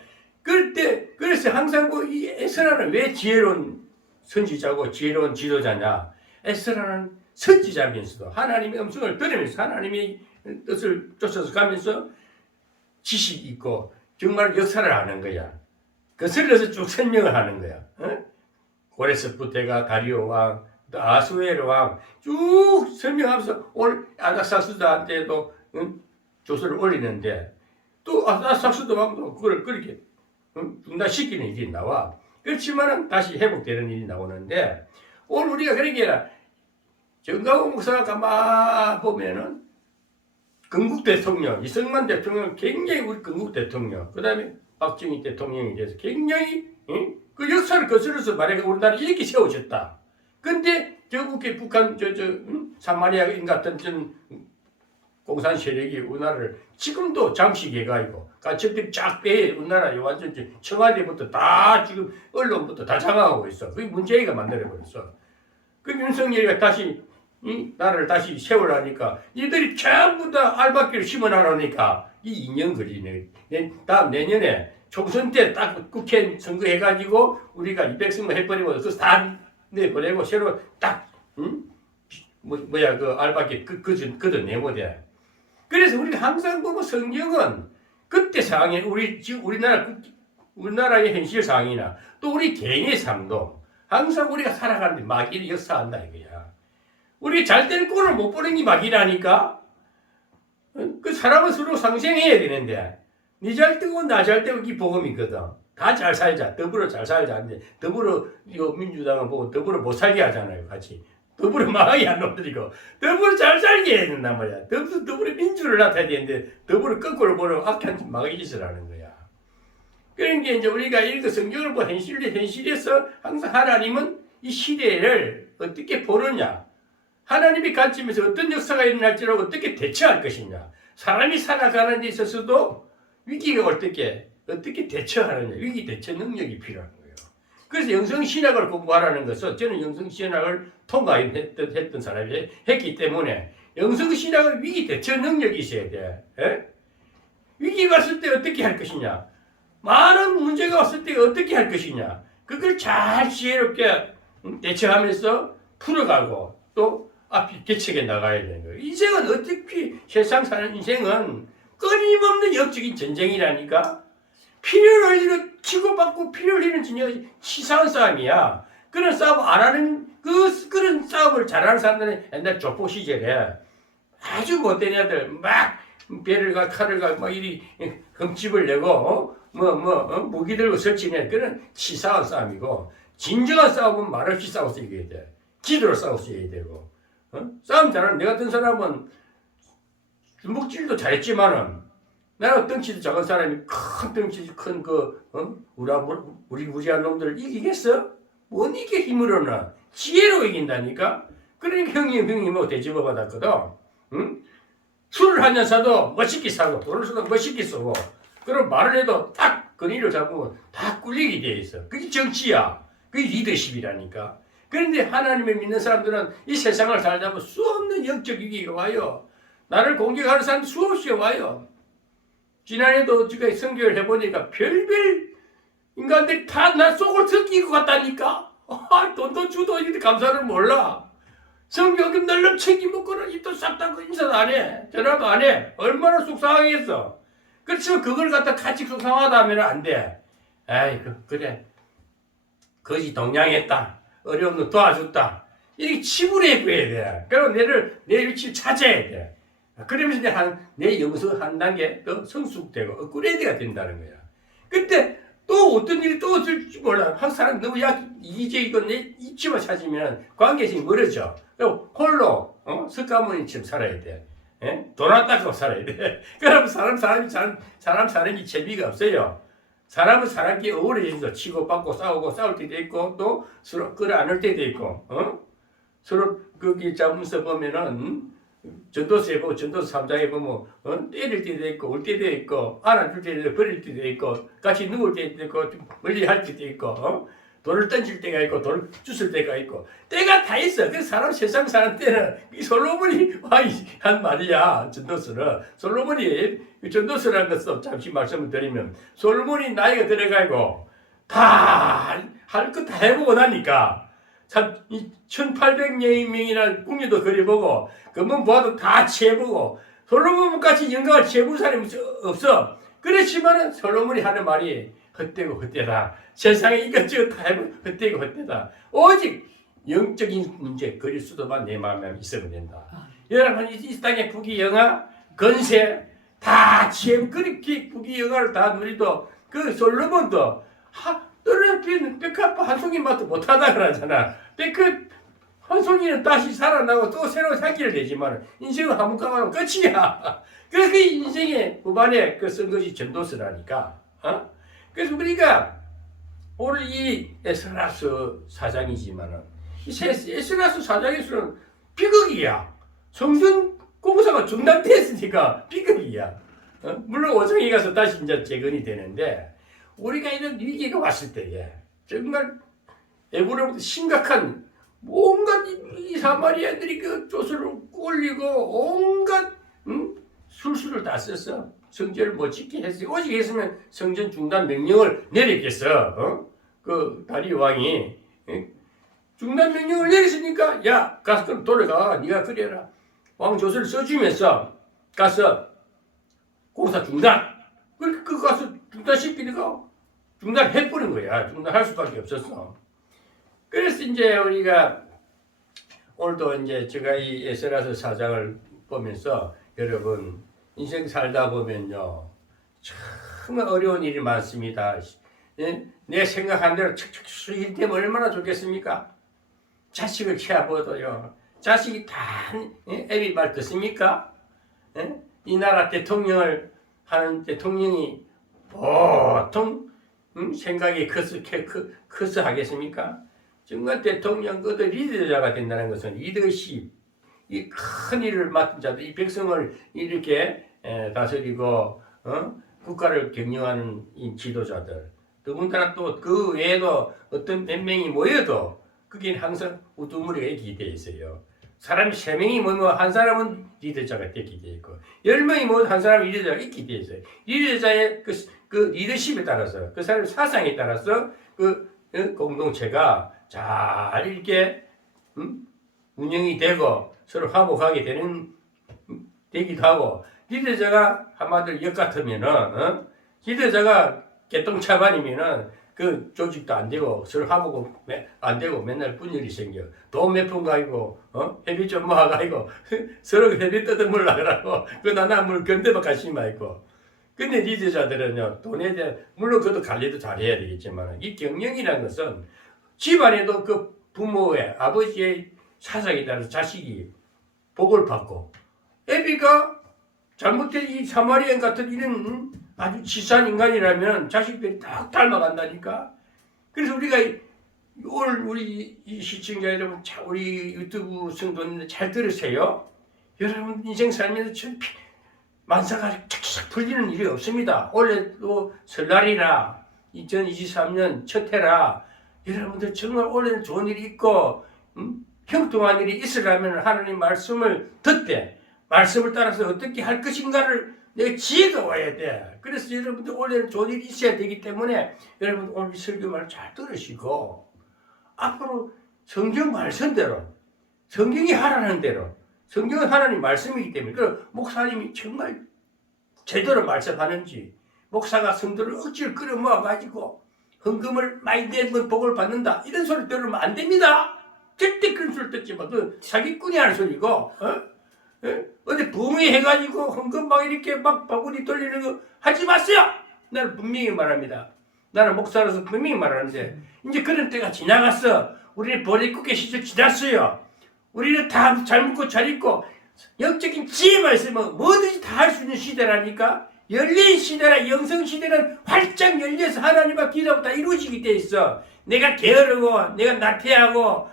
그래서 항상 이 에스라는 왜 지혜로운 선지자고 지혜로운 지도자냐? 에스라는 선지자면서도 하나님의 음성을 들으면서 하나님의 뜻을 쫓아서 가면서 지식이 있고 정말 역사를 아는 거야. 거슬러서 쭉 설명을 하는 거야. 고레스부터 해가 다리오 왕, 또 아수에르 왕 쭉 설명하면서 올 아닥사스다한테도 조서를 올리는데, 또 아닥사스다 왕도 그걸 그렇게 중단시키는 일이 나와. 그렇지만은 다시 회복되는 일이 나오는데, 오늘 우리가 그런 게 아니라 정강훈 목사가 가만 보면은 건국 대통령, 이승만 대통령 굉장히 우리 건국 대통령, 그 다음에 박정희 대통령에 대해서 굉장히 그 역사를 거슬러서 말해가 우리나라 이렇게 세워졌다. 근데 저국의 북한 사마리아인 같은 공산 세력이 우리나라를 지금도 잠식해가지고 가축들이 쫙 빼 우리나라 완전 청와대부터 다 지금 언론부터 다 장악하고 있어. 그게 문재인가 만들어버렸어. 그 윤석열이가 다시 이 나라를 다시 세우려니까 이들이 전부 다 알박기를 심어놔놓으니까 이 2년 걸리네. 다음 내년에 총선 때 딱 국회 선거해가지고 우리가 200선거 해버리고 그래서 다 내보내고 새로 딱 그 알박기 걷어내보자. 그래서 우리가 항상 보면 성경은 그때 상황에 우리나라의 현실 상황이나 또 우리 개인의 삶도 항상 우리가 살아가는데 마귀를 역사한다 이거야. 우리 잘 때는 꼴을 못 보는 게 마귀라니까. 그 사람은 서로 상생해야 되는데 니 잘 때고 나 잘 때고 이게 복음이거든. 다 잘 살자. 더불어 잘 살자. 근데 더불어 이거 민주당은 보고 더불어 못 살게 하잖아요. 같이. 더불어 망하게 안 놈들이고 더불어 잘 살게 해야 된단 말이야. 더불어 민주를 나타내야 되는데 더불어 거꾸로 보려고 악한 망하게 짓을 하는 거야. 그런 게 이제 우리가 읽어 성경을 보고 현실에서 항상 하나님은 이 시대를 어떻게 보느냐, 하나님의 관점에서 어떤 역사가 일어날지라고 어떻게 대처할 것이냐, 사람이 살아가는 데 있어서도 위기가 올 때 어떻게 대처하느냐, 위기 대처 능력이 필요한 거예요. 그래서 영성신학을 공부하라는 것은 저는 영성신학을 통과했던 사람이 했기 때문에 영성신학은 위기 대처 능력이 있어야 돼. 에? 위기가 왔을 때 어떻게 할 것이냐, 많은 문제가 왔을 때 어떻게 할 것이냐, 그걸 잘 지혜롭게 대처하면서 풀어가고 또 앞이 개척해 나가야 되는 거예요. 인생은 어떻게 세상 사는 인생은 끊임없는 영적인 전쟁이라니까. 피를 흘리는 치고받고 피를 흘리는 전쟁이 치사한 싸움이야. 그런 싸움 안 하는 그런 싸움을 잘하는 사람들은 옛날 조폭 시절에 아주 못된 애들 막 배를 가 칼을 가 막 이리 흠집을 내고 무기 들고 설치는 그런 치사한 싸움이고, 진정한 싸움은 말없이 싸워서 이겨야 돼. 기도로 싸워서 이겨야 되고. 싸움 잘하는 내 같은 사람은 주먹질도 잘했지만은 나는 덩치도 작은 사람이 큰 덩치 큰 우리 무지한 놈들을 이기겠어? 못 이겨. 힘으로는 지혜로 이긴다니까. 그러니까 형이 뭐 대접을 받았거든. 응? 술을 한 잔 사도 멋있게 사고 돈을 써도 멋있게 쓰고, 그럼 말을 해도 딱 근위를 잡으면 다 꿀리게 돼 있어. 그게 정치야. 그게 리더십이라니까. 그런데 하나님을 믿는 사람들은 이 세상을 살다 보면 수없는 영적 위기가 와요. 나를 공격하는 사람이 수없이 와요. 지난해도 제가 성경을 해보니까 별별 인간들이 다 나 속을 섞이고 갔다니까. 돈도 주도 이렇게 감사를 몰라. 성경금 날름 챙기먹고는 입도 싹 닫고 인사도 안 해. 전화도 안 해. 얼마나 속상하겠어. 그렇지만 그걸 갖다 같이 속상하다 하면 안 돼. 에이, 그래. 거지 동냥했다. 어려운 거 도와줬다. 이렇게 치부해 구해야 돼. 그리고 내 위치를 찾아야 돼. 그러면서 내 영성 한 단계 더 성숙되고 업그레이드가 된다는 거야. 근데 또 어떤 일이 또 있을지 몰라. 한 사람 너무 이기적이고 내 입지만 찾으면 관계性멀어져. 그리고 홀로 석가모니처럼 살아야 돼. 예? 돈 안 닦고 살아야 돼. 그럼 사람 사는 게 재미가 없어요. 사람은 사람끼리 어우러져서 치고받고 싸우고 싸울 때도 있고 또 서로 끌어안을 때도 있고 서로 거기 자문서 보면은 전도서에 보고 전도서 3장에 보면 때릴 때도 있고 울 때도 있고 안아줄 때도 있고 버릴 때도 있고 같이 누울 때도 있고 멀리 할 때도 있고 돌을 던질 때가 있고 돌을 주술 때가 있고 때가 다 있어. 그래서 사람 세상 사는 때는 이 솔로몬이 한 말이야. 전도서는 솔로몬이 전도서라는 것도 잠시 말씀을 드리면 솔로몬이 나이가 들어가고 다 할 거 다 해보고 나니까 참 1800명이나 궁리도 그려보고 그만 보아도 다 취해보고 솔로몬같이 영광을 취해본 사람이 없어. 그렇지만은 솔로몬이 하는 말이 헛되고 헛되다. 세상에 이것저것 다 해보고 헛되고 헛되다. 오직 영적인 문제 그릴 수도만 내 마음에 있으면 된다. 여러분 이 땅에 부귀 영화 건세 다 취해 그렇게 부귀 영화를 다 누리도 그 솔로몬도 떨어진 백합 한 송이 맛도 못하다 그러잖아. 백합 한 송이는 다시 살아나고 또 새로운 생기를 내지만 인생은 한번 가면 끝이야. 그래서 그 인생의 후반에 그 쓴 것이 전도서라니까. 그래서 우리가 오늘 이 에스라스 사장이지만은 이 에스라스 사장에서는 비극이야. 성전 공사가 중단됐으니까 비극이야. 물론 5장에 가서 다시 이제 재건이 되는데 우리가 이런 위기가 왔을 때에 정말 애굽으로부터 심각한 온갖 이 사마리아들이 그 조서를 꼴리고 온갖 술수를 다 썼어. 성전을 못 짓게 했어요. 오직 했으면 성전 중단 명령을 내렸겠어. 그 다리 왕이 중단 명령을 내렸으니까 야 가서 그럼 돌아가. 네가 그래라. 왕 조서를 써주면서 가서 공사 중단. 그 가서 중단시키니까 중단해버린 거야. 중단할 수밖에 없었어. 그래서 이제 우리가 오늘도 이제 제가 이 에스라서 4장을 보면서 여러분 인생 살다 보면요 정말 어려운 일이 많습니다. 내 생각한 대로 척척 수일 되면 얼마나 좋겠습니까? 자식을 키워보도요. 자식이 다 애비 말 듣습니까? 이 나라 대통령을 하는 대통령이 보통 생각이 커서 하겠습니까? 정말 대통령 그들 리더자가 된다는 것은 리더십, 이 큰 일을 맡은 자들, 이 백성을 이렇게 다스리고 국가를 경영하는 이 지도자들, 더군다나 또 그 외에도 어떤 몇 명이 모여도 그게 항상 우두머리가 있게 돼 있어요. 사람이 3명이 모이면 한 사람은 리더자가 되게 돼 있고 10명이 모이면 한 사람은 리더자가 있게 돼 있어요. 리더자의 그 리더십에 따라서 그 사람의 사상에 따라서 그 공동체가 잘 이렇게 운영이 되고 서로 화목하게 되기도 하고 리더자가 한마디로 역 같으면은 리더자가 개똥차반이면은 그 조직도 안 되고 서로 화목 안 되고 맨날 분열이 생겨. 돈 몇 푼 가지고 회비 좀 모아가지고 서로 회비 뜯어물라 그러고 그 나나물 건드려 가시마 있고. 근데 리더자들은요 돈에 대한 물론 그것도 관리도 잘 해야 되겠지만 이 경영이라는 것은 집안에도 그 부모의 아버지의 사상에 따라서 자식이 복을 받고 애비가 잘못된 이 사마리안 같은 이런 아주 치사한 인간이라면 자식들이 딱 닮아간다니까. 그래서 우리가 오늘 우리 이 시청자 여러분, 우리 유튜브 성도님들 잘 들으세요. 여러분 인생 살면서 만사가 착착 풀리는 일이 없습니다. 올해도 설날이라 2023년 첫 해라. 여러분들 정말 올해는 좋은 일이 있고 형통한 일이 있으려면 하나님 말씀을 듣되 말씀을 따라서 어떻게 할 것인가를 내 지혜가 와야 돼. 그래서 여러분들 올해는 좋은 일이 있어야 되기 때문에 여러분 오늘 설교 말 잘 들으시고 앞으로 성경 말씀대로 성경이 하라는 대로 성경은 하나님 말씀이기 때문에 그 목사님이 정말 제대로 말씀하는지 목사가 성도를 억지로 끌어모아가지고 헌금을 많이 내면 복을 받는다 이런 소리 들으면 안 됩니다. 절대 그런 소리 듣지 마. 그 사기꾼이 하는 소리고 어디 부흥해가지고 헌금 막 이렇게 막 바구니 돌리는 거 하지 마세요. 나는 분명히 말합니다. 나는 목사로서 분명히 말하는데 이제 그런 때가 지나갔어. 우리는 버리국의 시절 지났어요. 우리는 다 잘 먹고 잘 입고 영적인 지혜만 있으면 뭐든지 다 할 수 있는 시대라니까. 열린 시대라. 영성 시대는 활짝 열려서 하나님과 기도하고 다 이루어지게 돼 있어. 내가 게으르고 내가 나태하고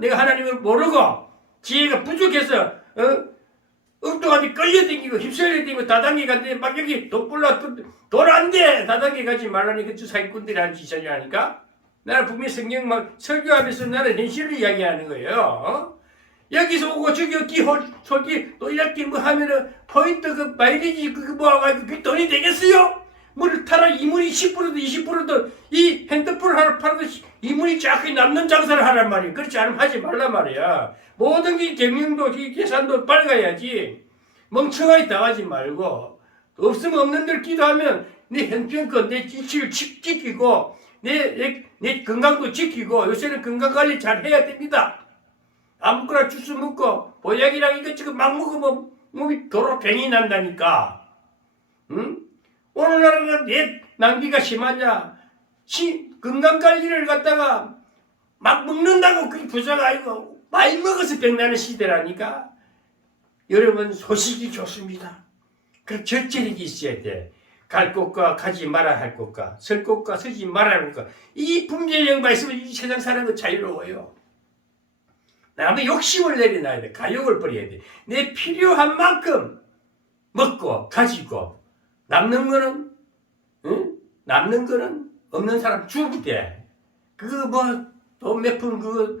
내가 하나님을 모르고 지혜가 부족해서 엉뚱하게 끌려다니고 휩쓸려다니고 다단계 갔는데 막 여기 돈 불러 돈 안 돼 다단계 가지 말라니까 저 사기꾼들이 하는 짓이 아니까. 나는 분명히 성경 막 설교하면서 나는 현실을 이야기하는 거예요. 여기서 오고 저기 저기 또 이렇게 뭐 하면은 포인트 그 마일리지 그거 모아가지고 그 돈이 되겠어요? 뭐를 타라 이문이 10%도 20%도 이 핸드폰을 하나 팔아도 이문이 쫙 남는 장사를 하란 말이야. 그렇지 않으면 하지 말란 말이야. 모든 게 경영도 계산도 빨가야지. 멍청하게 당하지 말고 없으면 없는 대로 기도하면 내 형편껏 내 지치를 지키고 내 건강도 지키고 요새는 건강관리 잘 해야 됩니다. 아무거나 주스 먹고 보약이랑 이것저것 막 먹으면 몸이 도로 병이 난다니까. 응? 오늘날은 내 낭비가 심하냐? 건강관리를 갖다가 막 먹는다고 그게 부자가 아니고 많이 먹어서 병나는 시대라니까. 여러분 소식이 좋습니다. 그 절제력이 있어야 돼. 갈 곳과 가지 말아야 할 곳과 설 곳과 서지 말아야 할 곳과 이 분별력만 있으면 이 세상 사람은 자유로워요. 남의 욕심을 내려놔야 돼. 가욕을 버려야 돼. 내 필요한 만큼 먹고 가지고 남는 거는 남는 거는 없는 사람 주면 돼. 그거 뭐 돈 몇 푼 그거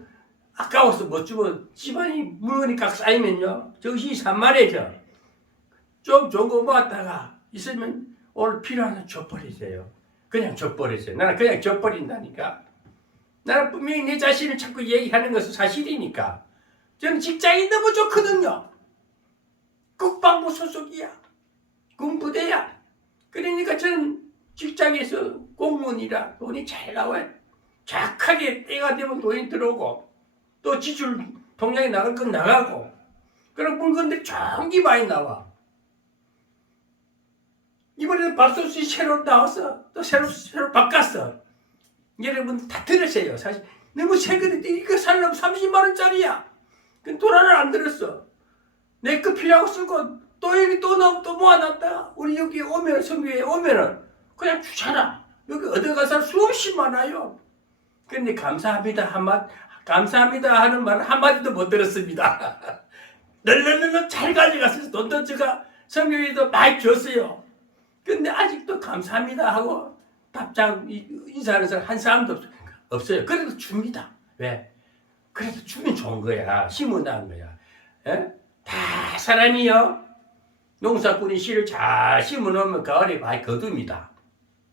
아까워서 못 주면 집안이 물건이 각 쌓이면요 정신이 산만해져. 좀 좋은 거 모았다가 있으면 오늘 필요한 거 줘버리세요. 그냥 줘버리세요. 나는 그냥 줘버린다니까. 나는 분명히 내 자신을 자꾸 얘기하는 것은 사실이니까. 저는 직장이 너무 좋거든요. 국방부 소속이야. 군부대야. 그러니까 저는 직장에서 공무원이라 돈이 잘 나와요. 착하게 때가 되면 돈이 들어오고 또 지출 통장에 나갈 건 나가고 그런 물건들이 정기 많이 나와. 이번에는 밥솥이 새로 나왔어. 또 새로 바꿨어. 여러분 다 들으세요. 사실 너무 새거든. 이거 살려면 30만 원짜리야. 돈 하나 안 들었어. 내 거 필요하고 쓰고 또 여기 또 모아놨다. 우리 여기 오면 성교에 오면은 그냥 주잖아. 여기 얻어가서 수없이 많아요. 근데 감사합니다 감사합니다 하는 말 한마디도 못 들었습니다. 널널널 잘 가져갔어요. 돈도 제가 성교에도 많이 줬어요. 근데 아직도 감사합니다 하고 답장 인사하는 사람 한 사람도 없어요. 그래도 줍니다. 왜? 그래도 주면 좋은 거야. 심어놓은 거야. 에? 다 사람이요. 농사꾼이 씨를 잘 심어놓으면 가을에 많이 거둡니다.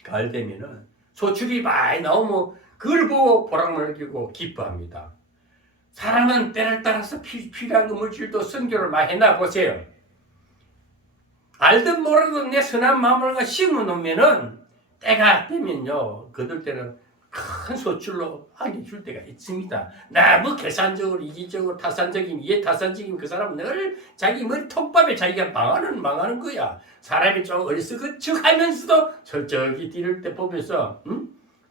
가을 되면은 소출이 많이 나오면 그걸 보고 보람을 느끼고 기뻐합니다. 사람은 때를 따라서 필요한 물질도 선교를 많이 해놔 보세요. 알든 모르든 내 선한 마음을 심어놓으면은 때가 되면요, 그들 때는 큰 소출로 안겨줄 때가 있습니다. 너무 계산적으로, 이기적으로, 타산적인, 이해타산적인 그 사람은 늘 자기 머리 톱밥에 자기가 망하는 거야. 사람이 좀 어리석은 척 하면서도 설적이 뒤를 때 보면서,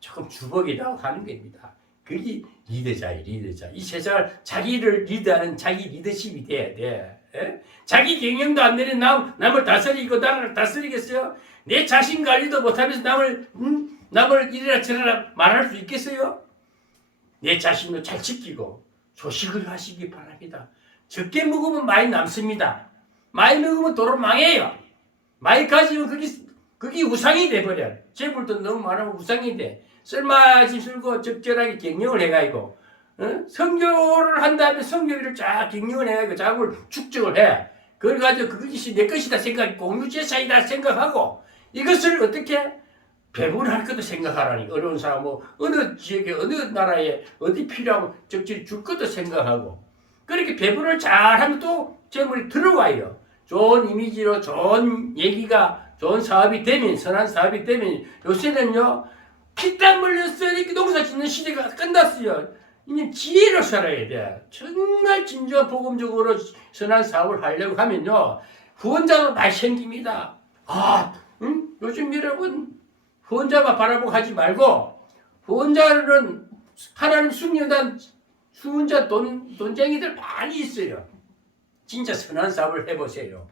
조금 주먹이라고 하는 겁니다. 그게 리더자예요, 리더자. 이 세상을 자기를 리드하는 자기 리더십이 돼야 돼. 에? 자기 경영도 안 되는 남을 다스리고 나를 다스리겠어요? 내 자신 관리도 못하면서 남을 이래라 저래라 말할 수 있겠어요? 내 자신도 잘 지키고 조식을 하시기 바랍니다. 적게 먹으면 많이 남습니다. 많이 먹으면 도로 망해요. 많이 가지면 그게 우상이 돼버려. 재물도 너무 많으면 우상이 돼. 쓸맛이 쓸고 적절하게 경영을 해가지고 성교를 한 다음에 성교를 쫙 경영을 해가지고 자금을 축적을 해. 그걸 가지고 그것이 내 것이다 생각, 공유재산이다 생각하고 이것을 어떻게 배분할 것도 생각하라니. 어려운 사람 뭐 어느 지역에 어느 나라에 어디 필요하면 적절히 줄 것도 생각하고 그렇게 배분을 잘하면 또 재물이 들어와요. 좋은 이미지로 좋은 얘기가 좋은 사업이 되면 선한 사업이 되면 요새는요 피땀 흘려서 이렇게 농사 짓는 시대가 끝났어요. 이제 지혜로 살아야 돼. 정말 진정한 복음적으로 선한 사업을 하려고 하면요 후원자도 많이 생깁니다. 요즘 여러분 후원자만 바라보고 하지 말고 후원자는 하나님 숙련한 후원자 돈쟁이들 많이 있어요. 진짜 선한 사업을 해보세요.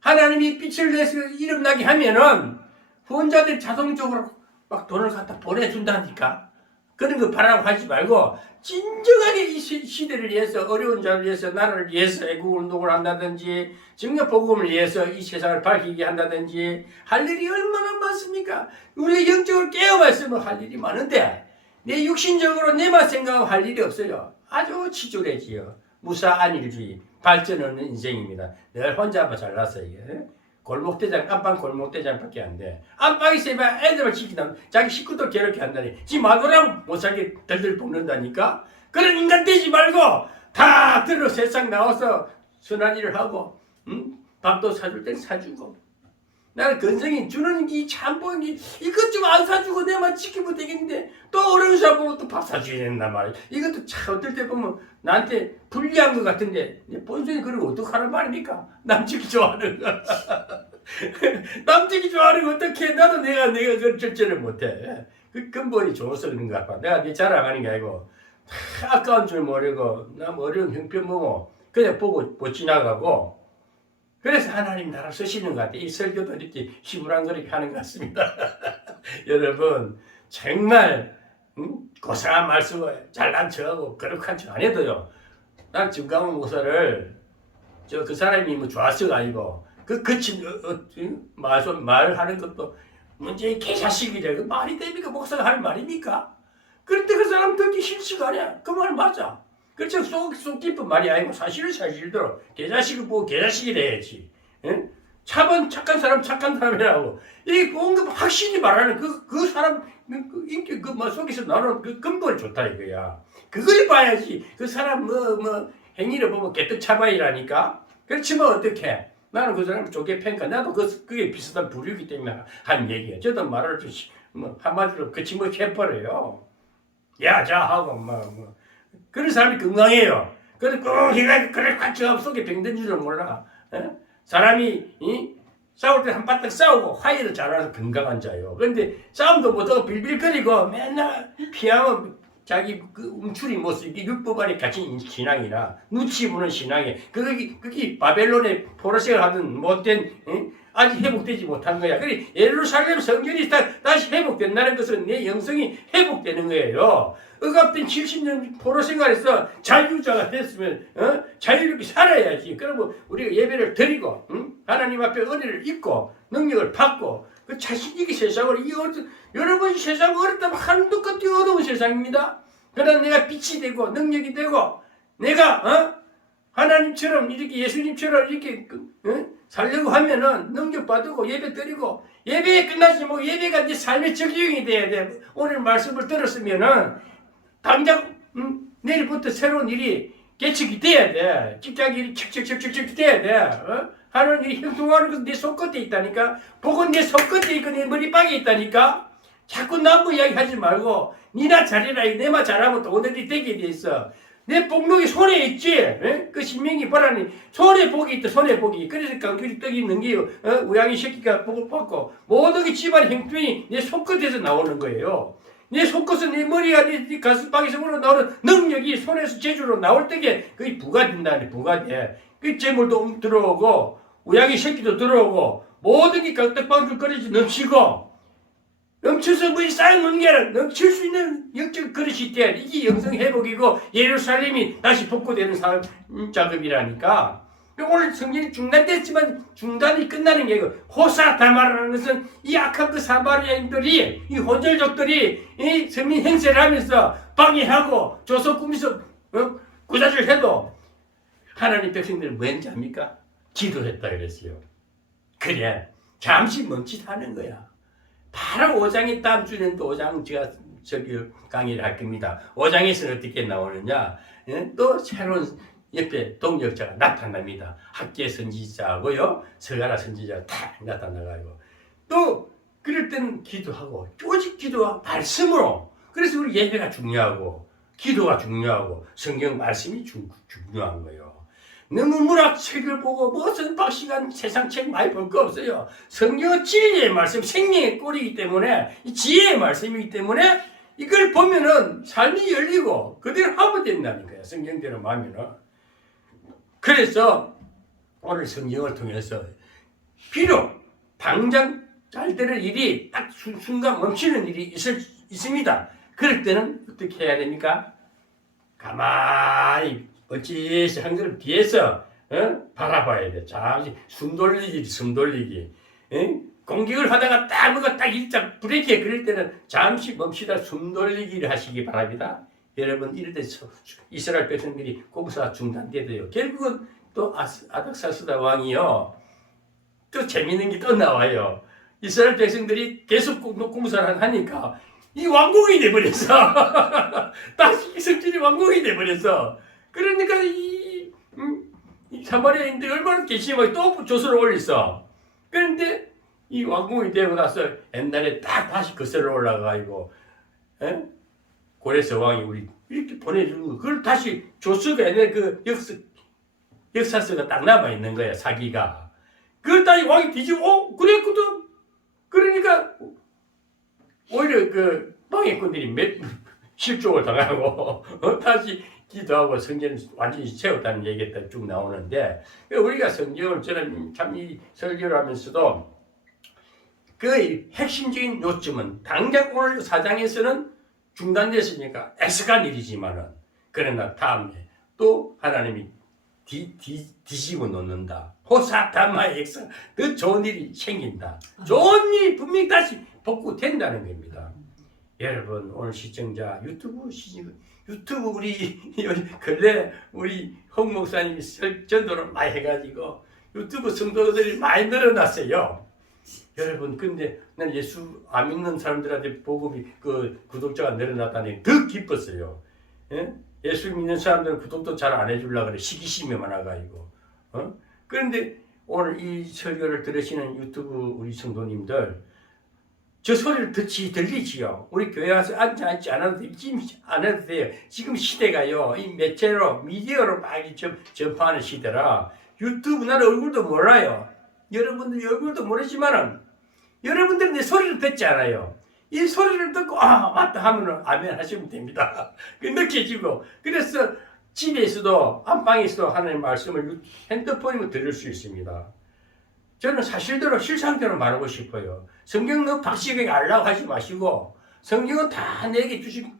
하나님이 빛을 내서 이름 나게 하면은 후원자들 자동적으로 막 돈을 갖다 보내준다니까. 그런 거 바라고 하지 말고 진정하게 이 시대를 위해서 어려운 자를 위해서 나라를 위해서 애국운동을 한다든지 증거복음을 위해서 이 세상을 밝히게 한다든지 할 일이 얼마나 많습니까? 우리가 영적으로 깨어만 있으면 할 일이 많은데 내 육신적으로 내만 생각하고 할 일이 없어요. 아주 치졸해지요. 무사 안일주의 발전 없는 인생입니다. 늘 혼자만 잘났어요. 골목대장, 안방 골목대장밖에 안 돼. 안방에서 애들을 지키다 자기 식구들 괴롭게 한다니. 지 마누라고 못 살게 들들 볶는다니까. 그런 인간 되지 말고 다 들어 세상 나와서 선한 일을 하고 밥도 사줄 땐 사주고. 나는 근성이 주는 이 참보이 이것 좀 안 사주고 내만 지키면 되겠는데 또 어려운 사람 보면 또 밥 사줘야 된단 말이야. 이것도 참 어떨 때 보면 나한테 불리한 것 같은데 본성이 그러고 어떡하란 말입니까? 남치기 좋아하는 거. 남치기 좋아하는 거 어떻게 해? 나도 내가 그걸 절제를 못해. 그 근본이 좋아서 그런 것 같아. 내가 네 자랑하는 게 아니고 아까운 줄 모르고 나 어려운 형편 보고 그냥 보고 못 지나가고 그래서 하나님 나라 쓰시는 것 같아요. 이 설교도 이렇게 희물한거리게 하는 것 같습니다. 여러분 정말 고상한 말씀을 잘난 척하고 거룩한 척 안 해도요. 난 김강훈 목사를 그 사람이 뭐 좋았어가 아니고 그 거친 말하는 것도 문제의 개자식이래. 그 말이 됩니까? 목사가 하는 말입니까? 그런데 그 사람 듣기 싫지가 않아. 그 말 맞아. 그렇죠. 속 깊은 말이 아니고 사실은 사실대로 개자식을 보고 개자식이 돼야지. 응? 착한 사람 착한 사람이라고. 이 뭔가 확실히 말하는 그 사람 인격 속에서 나오는 그 근본이 좋다 이거야. 그걸 봐야지. 그 사람 행위를 보면 개떡차바이라니까. 그렇지만 어떻게? 나는 그 사람 쪼개 팬가. 나도 그게 비슷한 부류이기 때문에 한 얘기야. 저도 말을 한마디로 그치 해버려요. 야자 하고 그런 사람이 건강해요. 그래도 꼭 해가지고 그래 같이 속에 병든 줄을 몰라. 사람이 싸울 때 한바탕 싸우고 화해를 잘하는 건강한 자요. 그런데 싸움도 못하고 빌빌거리고 맨날 피하면 자기 그 움츠린 모습, 이게 율법 안에 갇힌 신앙이라 눈치 보는 신앙이 그게 바벨론의 포로색을 하던 못된 아직 회복되지 못한 거야. 그래 예루살렘 성전이 다시 회복된다는 것은 내 영성이 회복되는 거예요. 억압된 70년 포로 생활에서 자유자가 됐으면 자유롭게 살아야지. 그러면 우리가 예배를 드리고 하나님 앞에 은혜를 입고 능력을 받고 그 자신 있게 세상을 여러분 세상 어렵다면 한도 끝이 어려운 세상입니다. 그러나 내가 빛이 되고 능력이 되고 내가 하나님처럼 이렇게 예수님처럼 이렇게 살려고 하면은 능력 받고 예배 드리고 예배에 끝나지 뭐 예배가 네 삶의 적용이 돼야 돼. 오늘 말씀을 들었으면은 당장 내일부터 새로운 일이 개척이 돼야 돼. 직장 일이 척척척척 돼야 돼. 하는 일이 형통하는 것은 내 손끝에 있다니까. 복은 내 손끝에 있고 내 머리방에 있다니까. 자꾸 남부 이야기 하지 말고 니나 잘해라. 내만 잘하면 또 오늘이 되게 돼 있어. 내 복록이 손에 있지. 그 신명기 보라니 손에 복이 있다. 손에 복이. 그래서 깡그리 떡이 있는 게요. 우양이 새끼가 복을 받고 모든 게 집안 형편이 내 손끝에서 나오는 거예요. 내 손끝은 내 머리가 네 가슴방에서 우러나오는 능력이 손에서 제주로 나올 때게 그게 부가 된다니. 부가 돼. 그 재물도 들어오고 우양이 새끼도 들어오고 모든 게 깍딱방죽거리지 넘치고 넘쳐서 물이 쌓여놓는 게 아니라 넘칠 수 있는 영적 그릇이 돼야 이게 영성 회복이고 예루살렘이 다시 복구되는 작업이라니까. 오늘 성경이 중단됐지만 중단이 끝나는 게 호사다마라는 것은 이 악한 그 사마리아인들이 이 호절족들이 이 서민 행세를 하면서 방해하고 조서 꾸미서 구자질 해도 하나님 백성들은 뭔지 압니까? 기도했다 그랬어요. 그래 잠시 멈칫하는 거야. 바로 5장에 다음 주는 또 5장 제가 강의를 할 겁니다. 5장에서는 어떻게 나오느냐? 또 새로운 옆에 동역자가 나타납니다. 학계 선지자하고요, 서가라 선지자가 다 나타나가지고 또 그럴 때는 기도하고 오직 기도와 말씀으로. 그래서 우리 예배가 중요하고 기도가 중요하고 성경 말씀이 중요한 거예요. 너무 문학책을 보고 무슨 박시간 세상 책 많이 볼 거 없어요. 성경은 진리의 말씀, 생명의 꼴이기 때문에 이 지혜의 말씀이기 때문에 이걸 보면은 삶이 열리고 그대로 하면 된다는 거예요. 성경대로 하면은. 그래서 오늘 성경을 통해서 비록 당장 잘 되는 일이 딱 순간 멈추는 일이 있습니다. 그럴 때는 어떻게 해야 됩니까? 가만히 어찌 한걸 뒤에서 바라봐야 돼. 잠시 숨 돌리기. 공격을 하다가 딱 뭐가 딱 일자 브레이크에 그럴 때는 잠시 멈추다 숨 돌리기를 하시기 바랍니다. 여러분 이럴 때 이스라엘 백성들이 공사 중단되대요. 결국은 또 아닥사스다 왕이요. 또 재밌는 게 또 나와요. 이스라엘 백성들이 계속 공사를 하니까 이 왕국이 돼버렸어. 다시 성전이 왕국이 돼버렸어. 그러니까 이 사마리아인들이 얼마나 괘씸하게 또 조서를 올렸어. 그런데 이 왕국이 되고 나서 옛날에 딱 다시 거슬러 올라가가지고 고레스 왕이 우리 이렇게 보내주는 거 그걸 다시 조서가 옛날에 그 역사서가 딱 남아있는 거야. 사기가. 그걸 다시 왕이 뒤지고 그랬거든. 그러니까 오히려 그 방해꾼들이 실족을 당하고 다시 기도하고 성전을 완전히 채웠다는 얘기가 쭉 나오는데 우리가 성경을 저는 참 이 설교를 하면서도 그 핵심적인 요점은 당장 오늘 사장에서는 중단됐으니까 애석한 일이지만은 그러나 다음에 또 하나님이 뒤집어 놓는다. 호사타마의 역사 더 좋은 일이 생긴다. 좋은 일이 분명히 다시 복구된다는 겁니다. 여러분 오늘 시청자 유튜브 우리 근래 우리 홍 목사님이 전도를 많이 해가지고 유튜브 성도들이 많이 늘어났어요. 여러분 근데 난 예수 안 믿는 사람들한테 복음이 그 구독자가 늘어났다니 더 기뻤어요. 예수 믿는 사람들은 구독도 잘 안 해주려고 그래. 시기심이 많아가지고. 그런데 오늘 이 설교를 들으시는 유튜브 우리 성도님들 저 소리를 들리지요. 우리 교회 와서 앉지 않아도 돼요. 지금 시대가요. 이 매체로 미디어로 많이 전파하는 시대라 유튜브 나는 얼굴도 몰라요. 여러분들 얼굴도 모르지만은 여러분들은 내 소리를 듣지 않아요. 이 소리를 듣고 맞다 하면은 아멘 하시면 됩니다. 느껴지고 그래서 집에서도 안방에서도 하나님 말씀을 핸드폰으로 들을 수 있습니다. 저는 사실대로 실상대로 말하고 싶어요. 성경은 박식하게 알라고 하지 마시고 성경은 다 내게 주신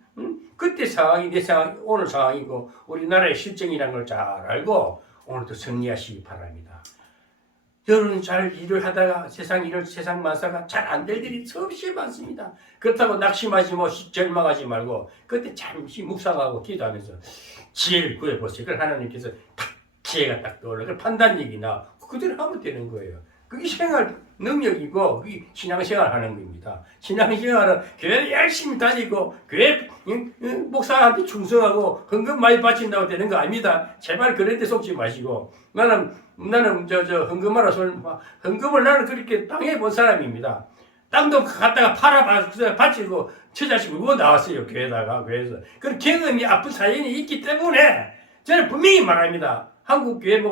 그때 상황이 내 상황 오늘 상황이고 우리나라의 실정이라는 걸 잘 알고 오늘도 승리하시기 바랍니다. 여러분 잘 일을 하다가 세상 만사가 잘 안 될 일이 수없이 많습니다. 그렇다고 낙심하지 뭐 절망하지 말고 그때 잠시 묵상하고 기도하면서 지혜를 구해보세요. 그걸 하나님께서 딱 지혜가 딱 떠올라. 그 판단력이나 그대로 하면 되는 거예요. 그게 생활 능력이고 그게 신앙생활 하는 겁니다. 신앙생활은 교회 열심히 다니고 교회 목사한테 충성하고 헌금 많이 바친다고 되는 거 아닙니다. 제발 그런 데 속지 마시고 나는 헌금하라 헌금을 나는 그렇게 당해본 사람입니다. 땅도 갖다가 바치고 처자식 물고 나왔어요. 교회에서. 그런 경험이 아픈 사연이 있기 때문에 저는 분명히 말합니다. 한국 교회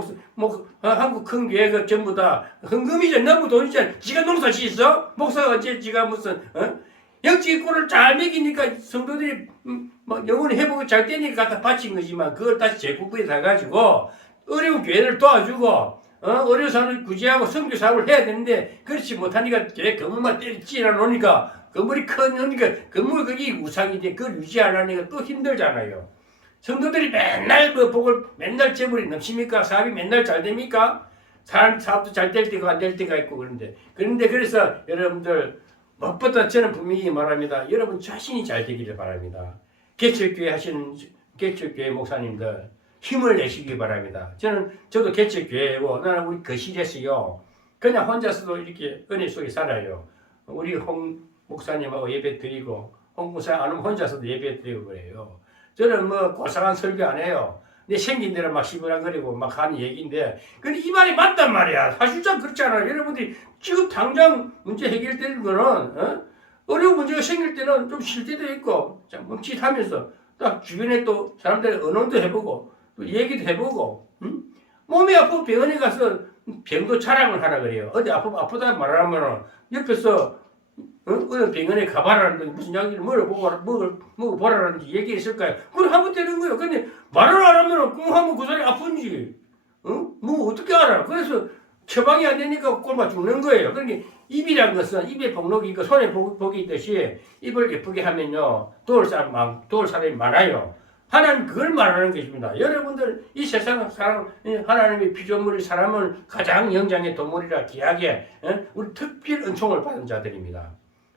한국 큰 교회가 전부 다 헌금이죠. 너무 돈이죠. 지가 농사 짓어? 목사가 어째 지가 무슨 영적인 꼴을 잘 먹이니까 성도들이 영혼이 회복이 잘 되니까 갖다 바친 거지만 그걸 다시 재구부에 사가지고 어려운 교회를 도와주고 어려운 사람을 구제하고 선교 사업을 해야 되는데 그렇지 못하니까 교회 건물만 찌라 놓으니까 건물이 크니까 건물 거기 우상이 돼 그걸 유지하려니까 또 힘들잖아요. 성도들이 맨날 복을 맨날 재물이 넘칩니까? 사업이 맨날 잘 됩니까? 사업도 잘 될 때가 안 될 때가 있고 그런데 그래서 여러분들 무엇보다 저는 분명히 말합니다. 여러분 자신이 잘 되기를 바랍니다. 개척교회 목사님들 힘을 내시기 바랍니다. 저도 개척교회고 나는 우리 거실에서요 그냥 혼자서도 이렇게 은혜 속에 살아요. 우리 홍 목사님하고 예배 드리고 홍 목사님 안 오면 혼자서도 예배 드리고 그래요. 저는 고상한 설교 안 해요. 내 생긴 대로 막 시부랑거리고 막 하는 얘기인데 근데 이 말이 맞단 말이야. 사실상 그렇잖아요. 여러분들이 지금 당장 문제 해결되는 거는 어려운 문제가 생길 때는 좀 쉴 때도 있고 멈칫하면서 딱 주변에 또 사람들 언론도 해보고 또 얘기도 해보고 몸이 아프고 병원에 가서 병도 자랑을 하라 그래요. 어디 아프다 말하면 옆에서 어느 병원에 가봐라는 무슨 약을 먹어보라는 얘기했을까요? 그걸 하면 되는 거예요. 근데 말을 안 하면 꽁하면 그 사람이 아픈지, 뭐 어떻게 알아? 그래서 처방이 안 되니까 꼴마 죽는 거예요. 그러니까 입이란 것은 입에 복록이 있고 손에 복이 있듯이 입을 예쁘게 하면요 도울 사람이 많아요. 하나님 그걸 말하는 것입니다. 여러분들 이 세상 사람 하나님의 피조물이 사람을 가장 영장의 도물이라 귀하게 우리 특별 은총을 받은 자들입니다.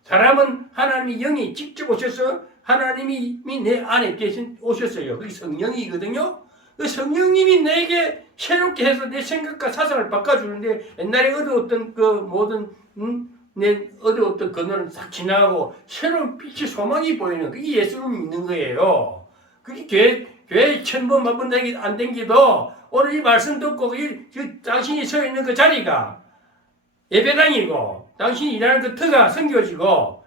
사람은 하나님이 영이 직접 오셔서 하나님이 내 안에 오셨어요. 그게 성령이거든요. 그 성령님이 내게 새롭게 해서 내 생각과 사상을 바꿔주는데 옛날에 얻어왔던 그 모든 내 얻어왔던 그거는 싹 지나가고 새로운 빛의 소망이 보이는 그게 예수를 믿는 거예요. 그게 교회 천번 만번 안 댕기도 오늘 이 말씀 듣고 당신이 서 있는 그 자리가 예배당이고 당신이 일하는 그 터가 섬겨지고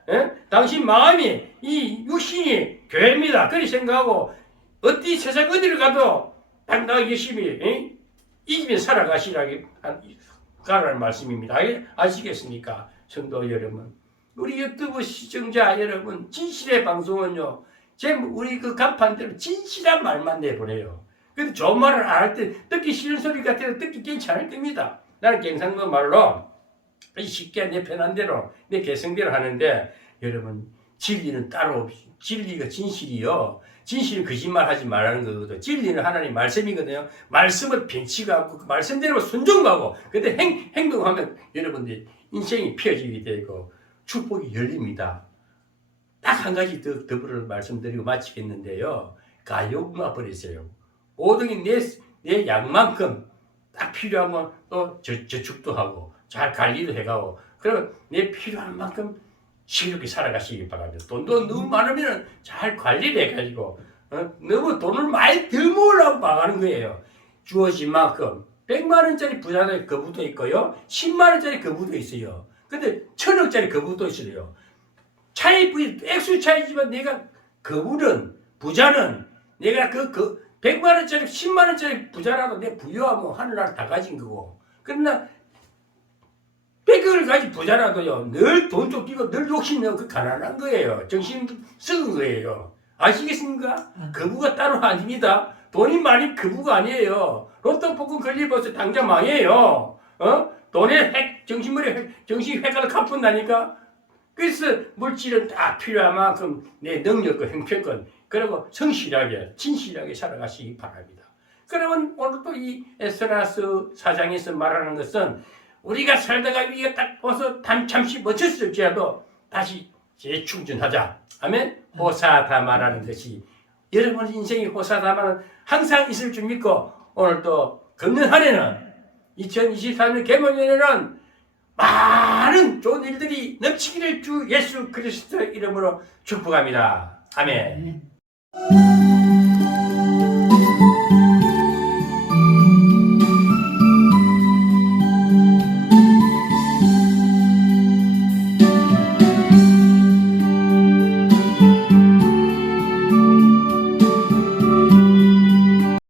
당신 마음이 이 육신이 교회입니다. 그렇게 생각하고 어디 세상 어디를 가도 당당하게 열심히 이기며 살아가시라는 말씀입니다. 아시겠습니까? 성도 여러분, 우리 유튜브 시청자 여러분, 진실의 방송은요 우리 그 간판대로 진실한 말만 내보내요. 근데 좋은 말을 안 할 때 듣기 싫은 소리 같아도 듣기 괜찮을 겁니다. 나는 경상도 말로 쉽게 내 편한 대로 내 개성대로 하는데 여러분 진리는 따로 없이 진리가 진실이요. 진실은 거짓말하지 말라는 거거든요. 진리는 하나님 말씀이거든요. 말씀을 변치가 않고 그 말씀대로 순종하고 근데 행동하면 여러분들 인생이 펴지게 되고 축복이 열립니다. 딱 한 가지 더 더불어 말씀드리고 마치겠는데요. 가욕마 버리세요. 모든 게 내 양만큼 딱 필요하면 또 저축도 하고 잘 관리도 해가고 그러면 내 필요한 만큼 시럽게 살아가시기 바랍니다. 돈도 너무 많으면 잘 관리를 해가지고 너무 돈을 많이 더 모으려고 망하는 거예요. 주어진 만큼 100만 원짜리 부자의 거부도 있고요. 10만 원짜리 거부도 있어요. 근데 1000억짜리 거부도 있어요. 액수 차이지만 내가 부자는 내가 100만 원짜리 10만 원짜리 부자라도 내 부유하면 하늘나라 다 가진 거고 그러나 100억을 가진 부자라도요, 늘 돈 쫓기고 늘 욕심내고 그 가난한 거예요. 정신 썩은 거예요. 아시겠습니까? 거부가 따로 아닙니다. 돈이 많이 거부가 아니에요. 로또 복권 걸리버서 당장 망해요. 돈에 정신 획가를 갚은다니까? 그래서 물질은 다 필요한 만큼 내 능력과 형편권, 그리고 성실하게, 진실하게 살아가시기 바랍니다. 그러면 오늘 또 이 에스라스 사장에서 말하는 것은 우리가 살다가 위에 딱 벗어 잠시 멈췄을지라도 다시 재충전하자. 아멘. 호사다마라는 것이 여러분 인생이 호사다마는 항상 있을 줄 믿고 오늘 또 금년 한 해는 2023년 개봉년에는 많은 좋은 일들이 넘치기를 주 예수 그리스도 이름으로 축복합니다. 아멘.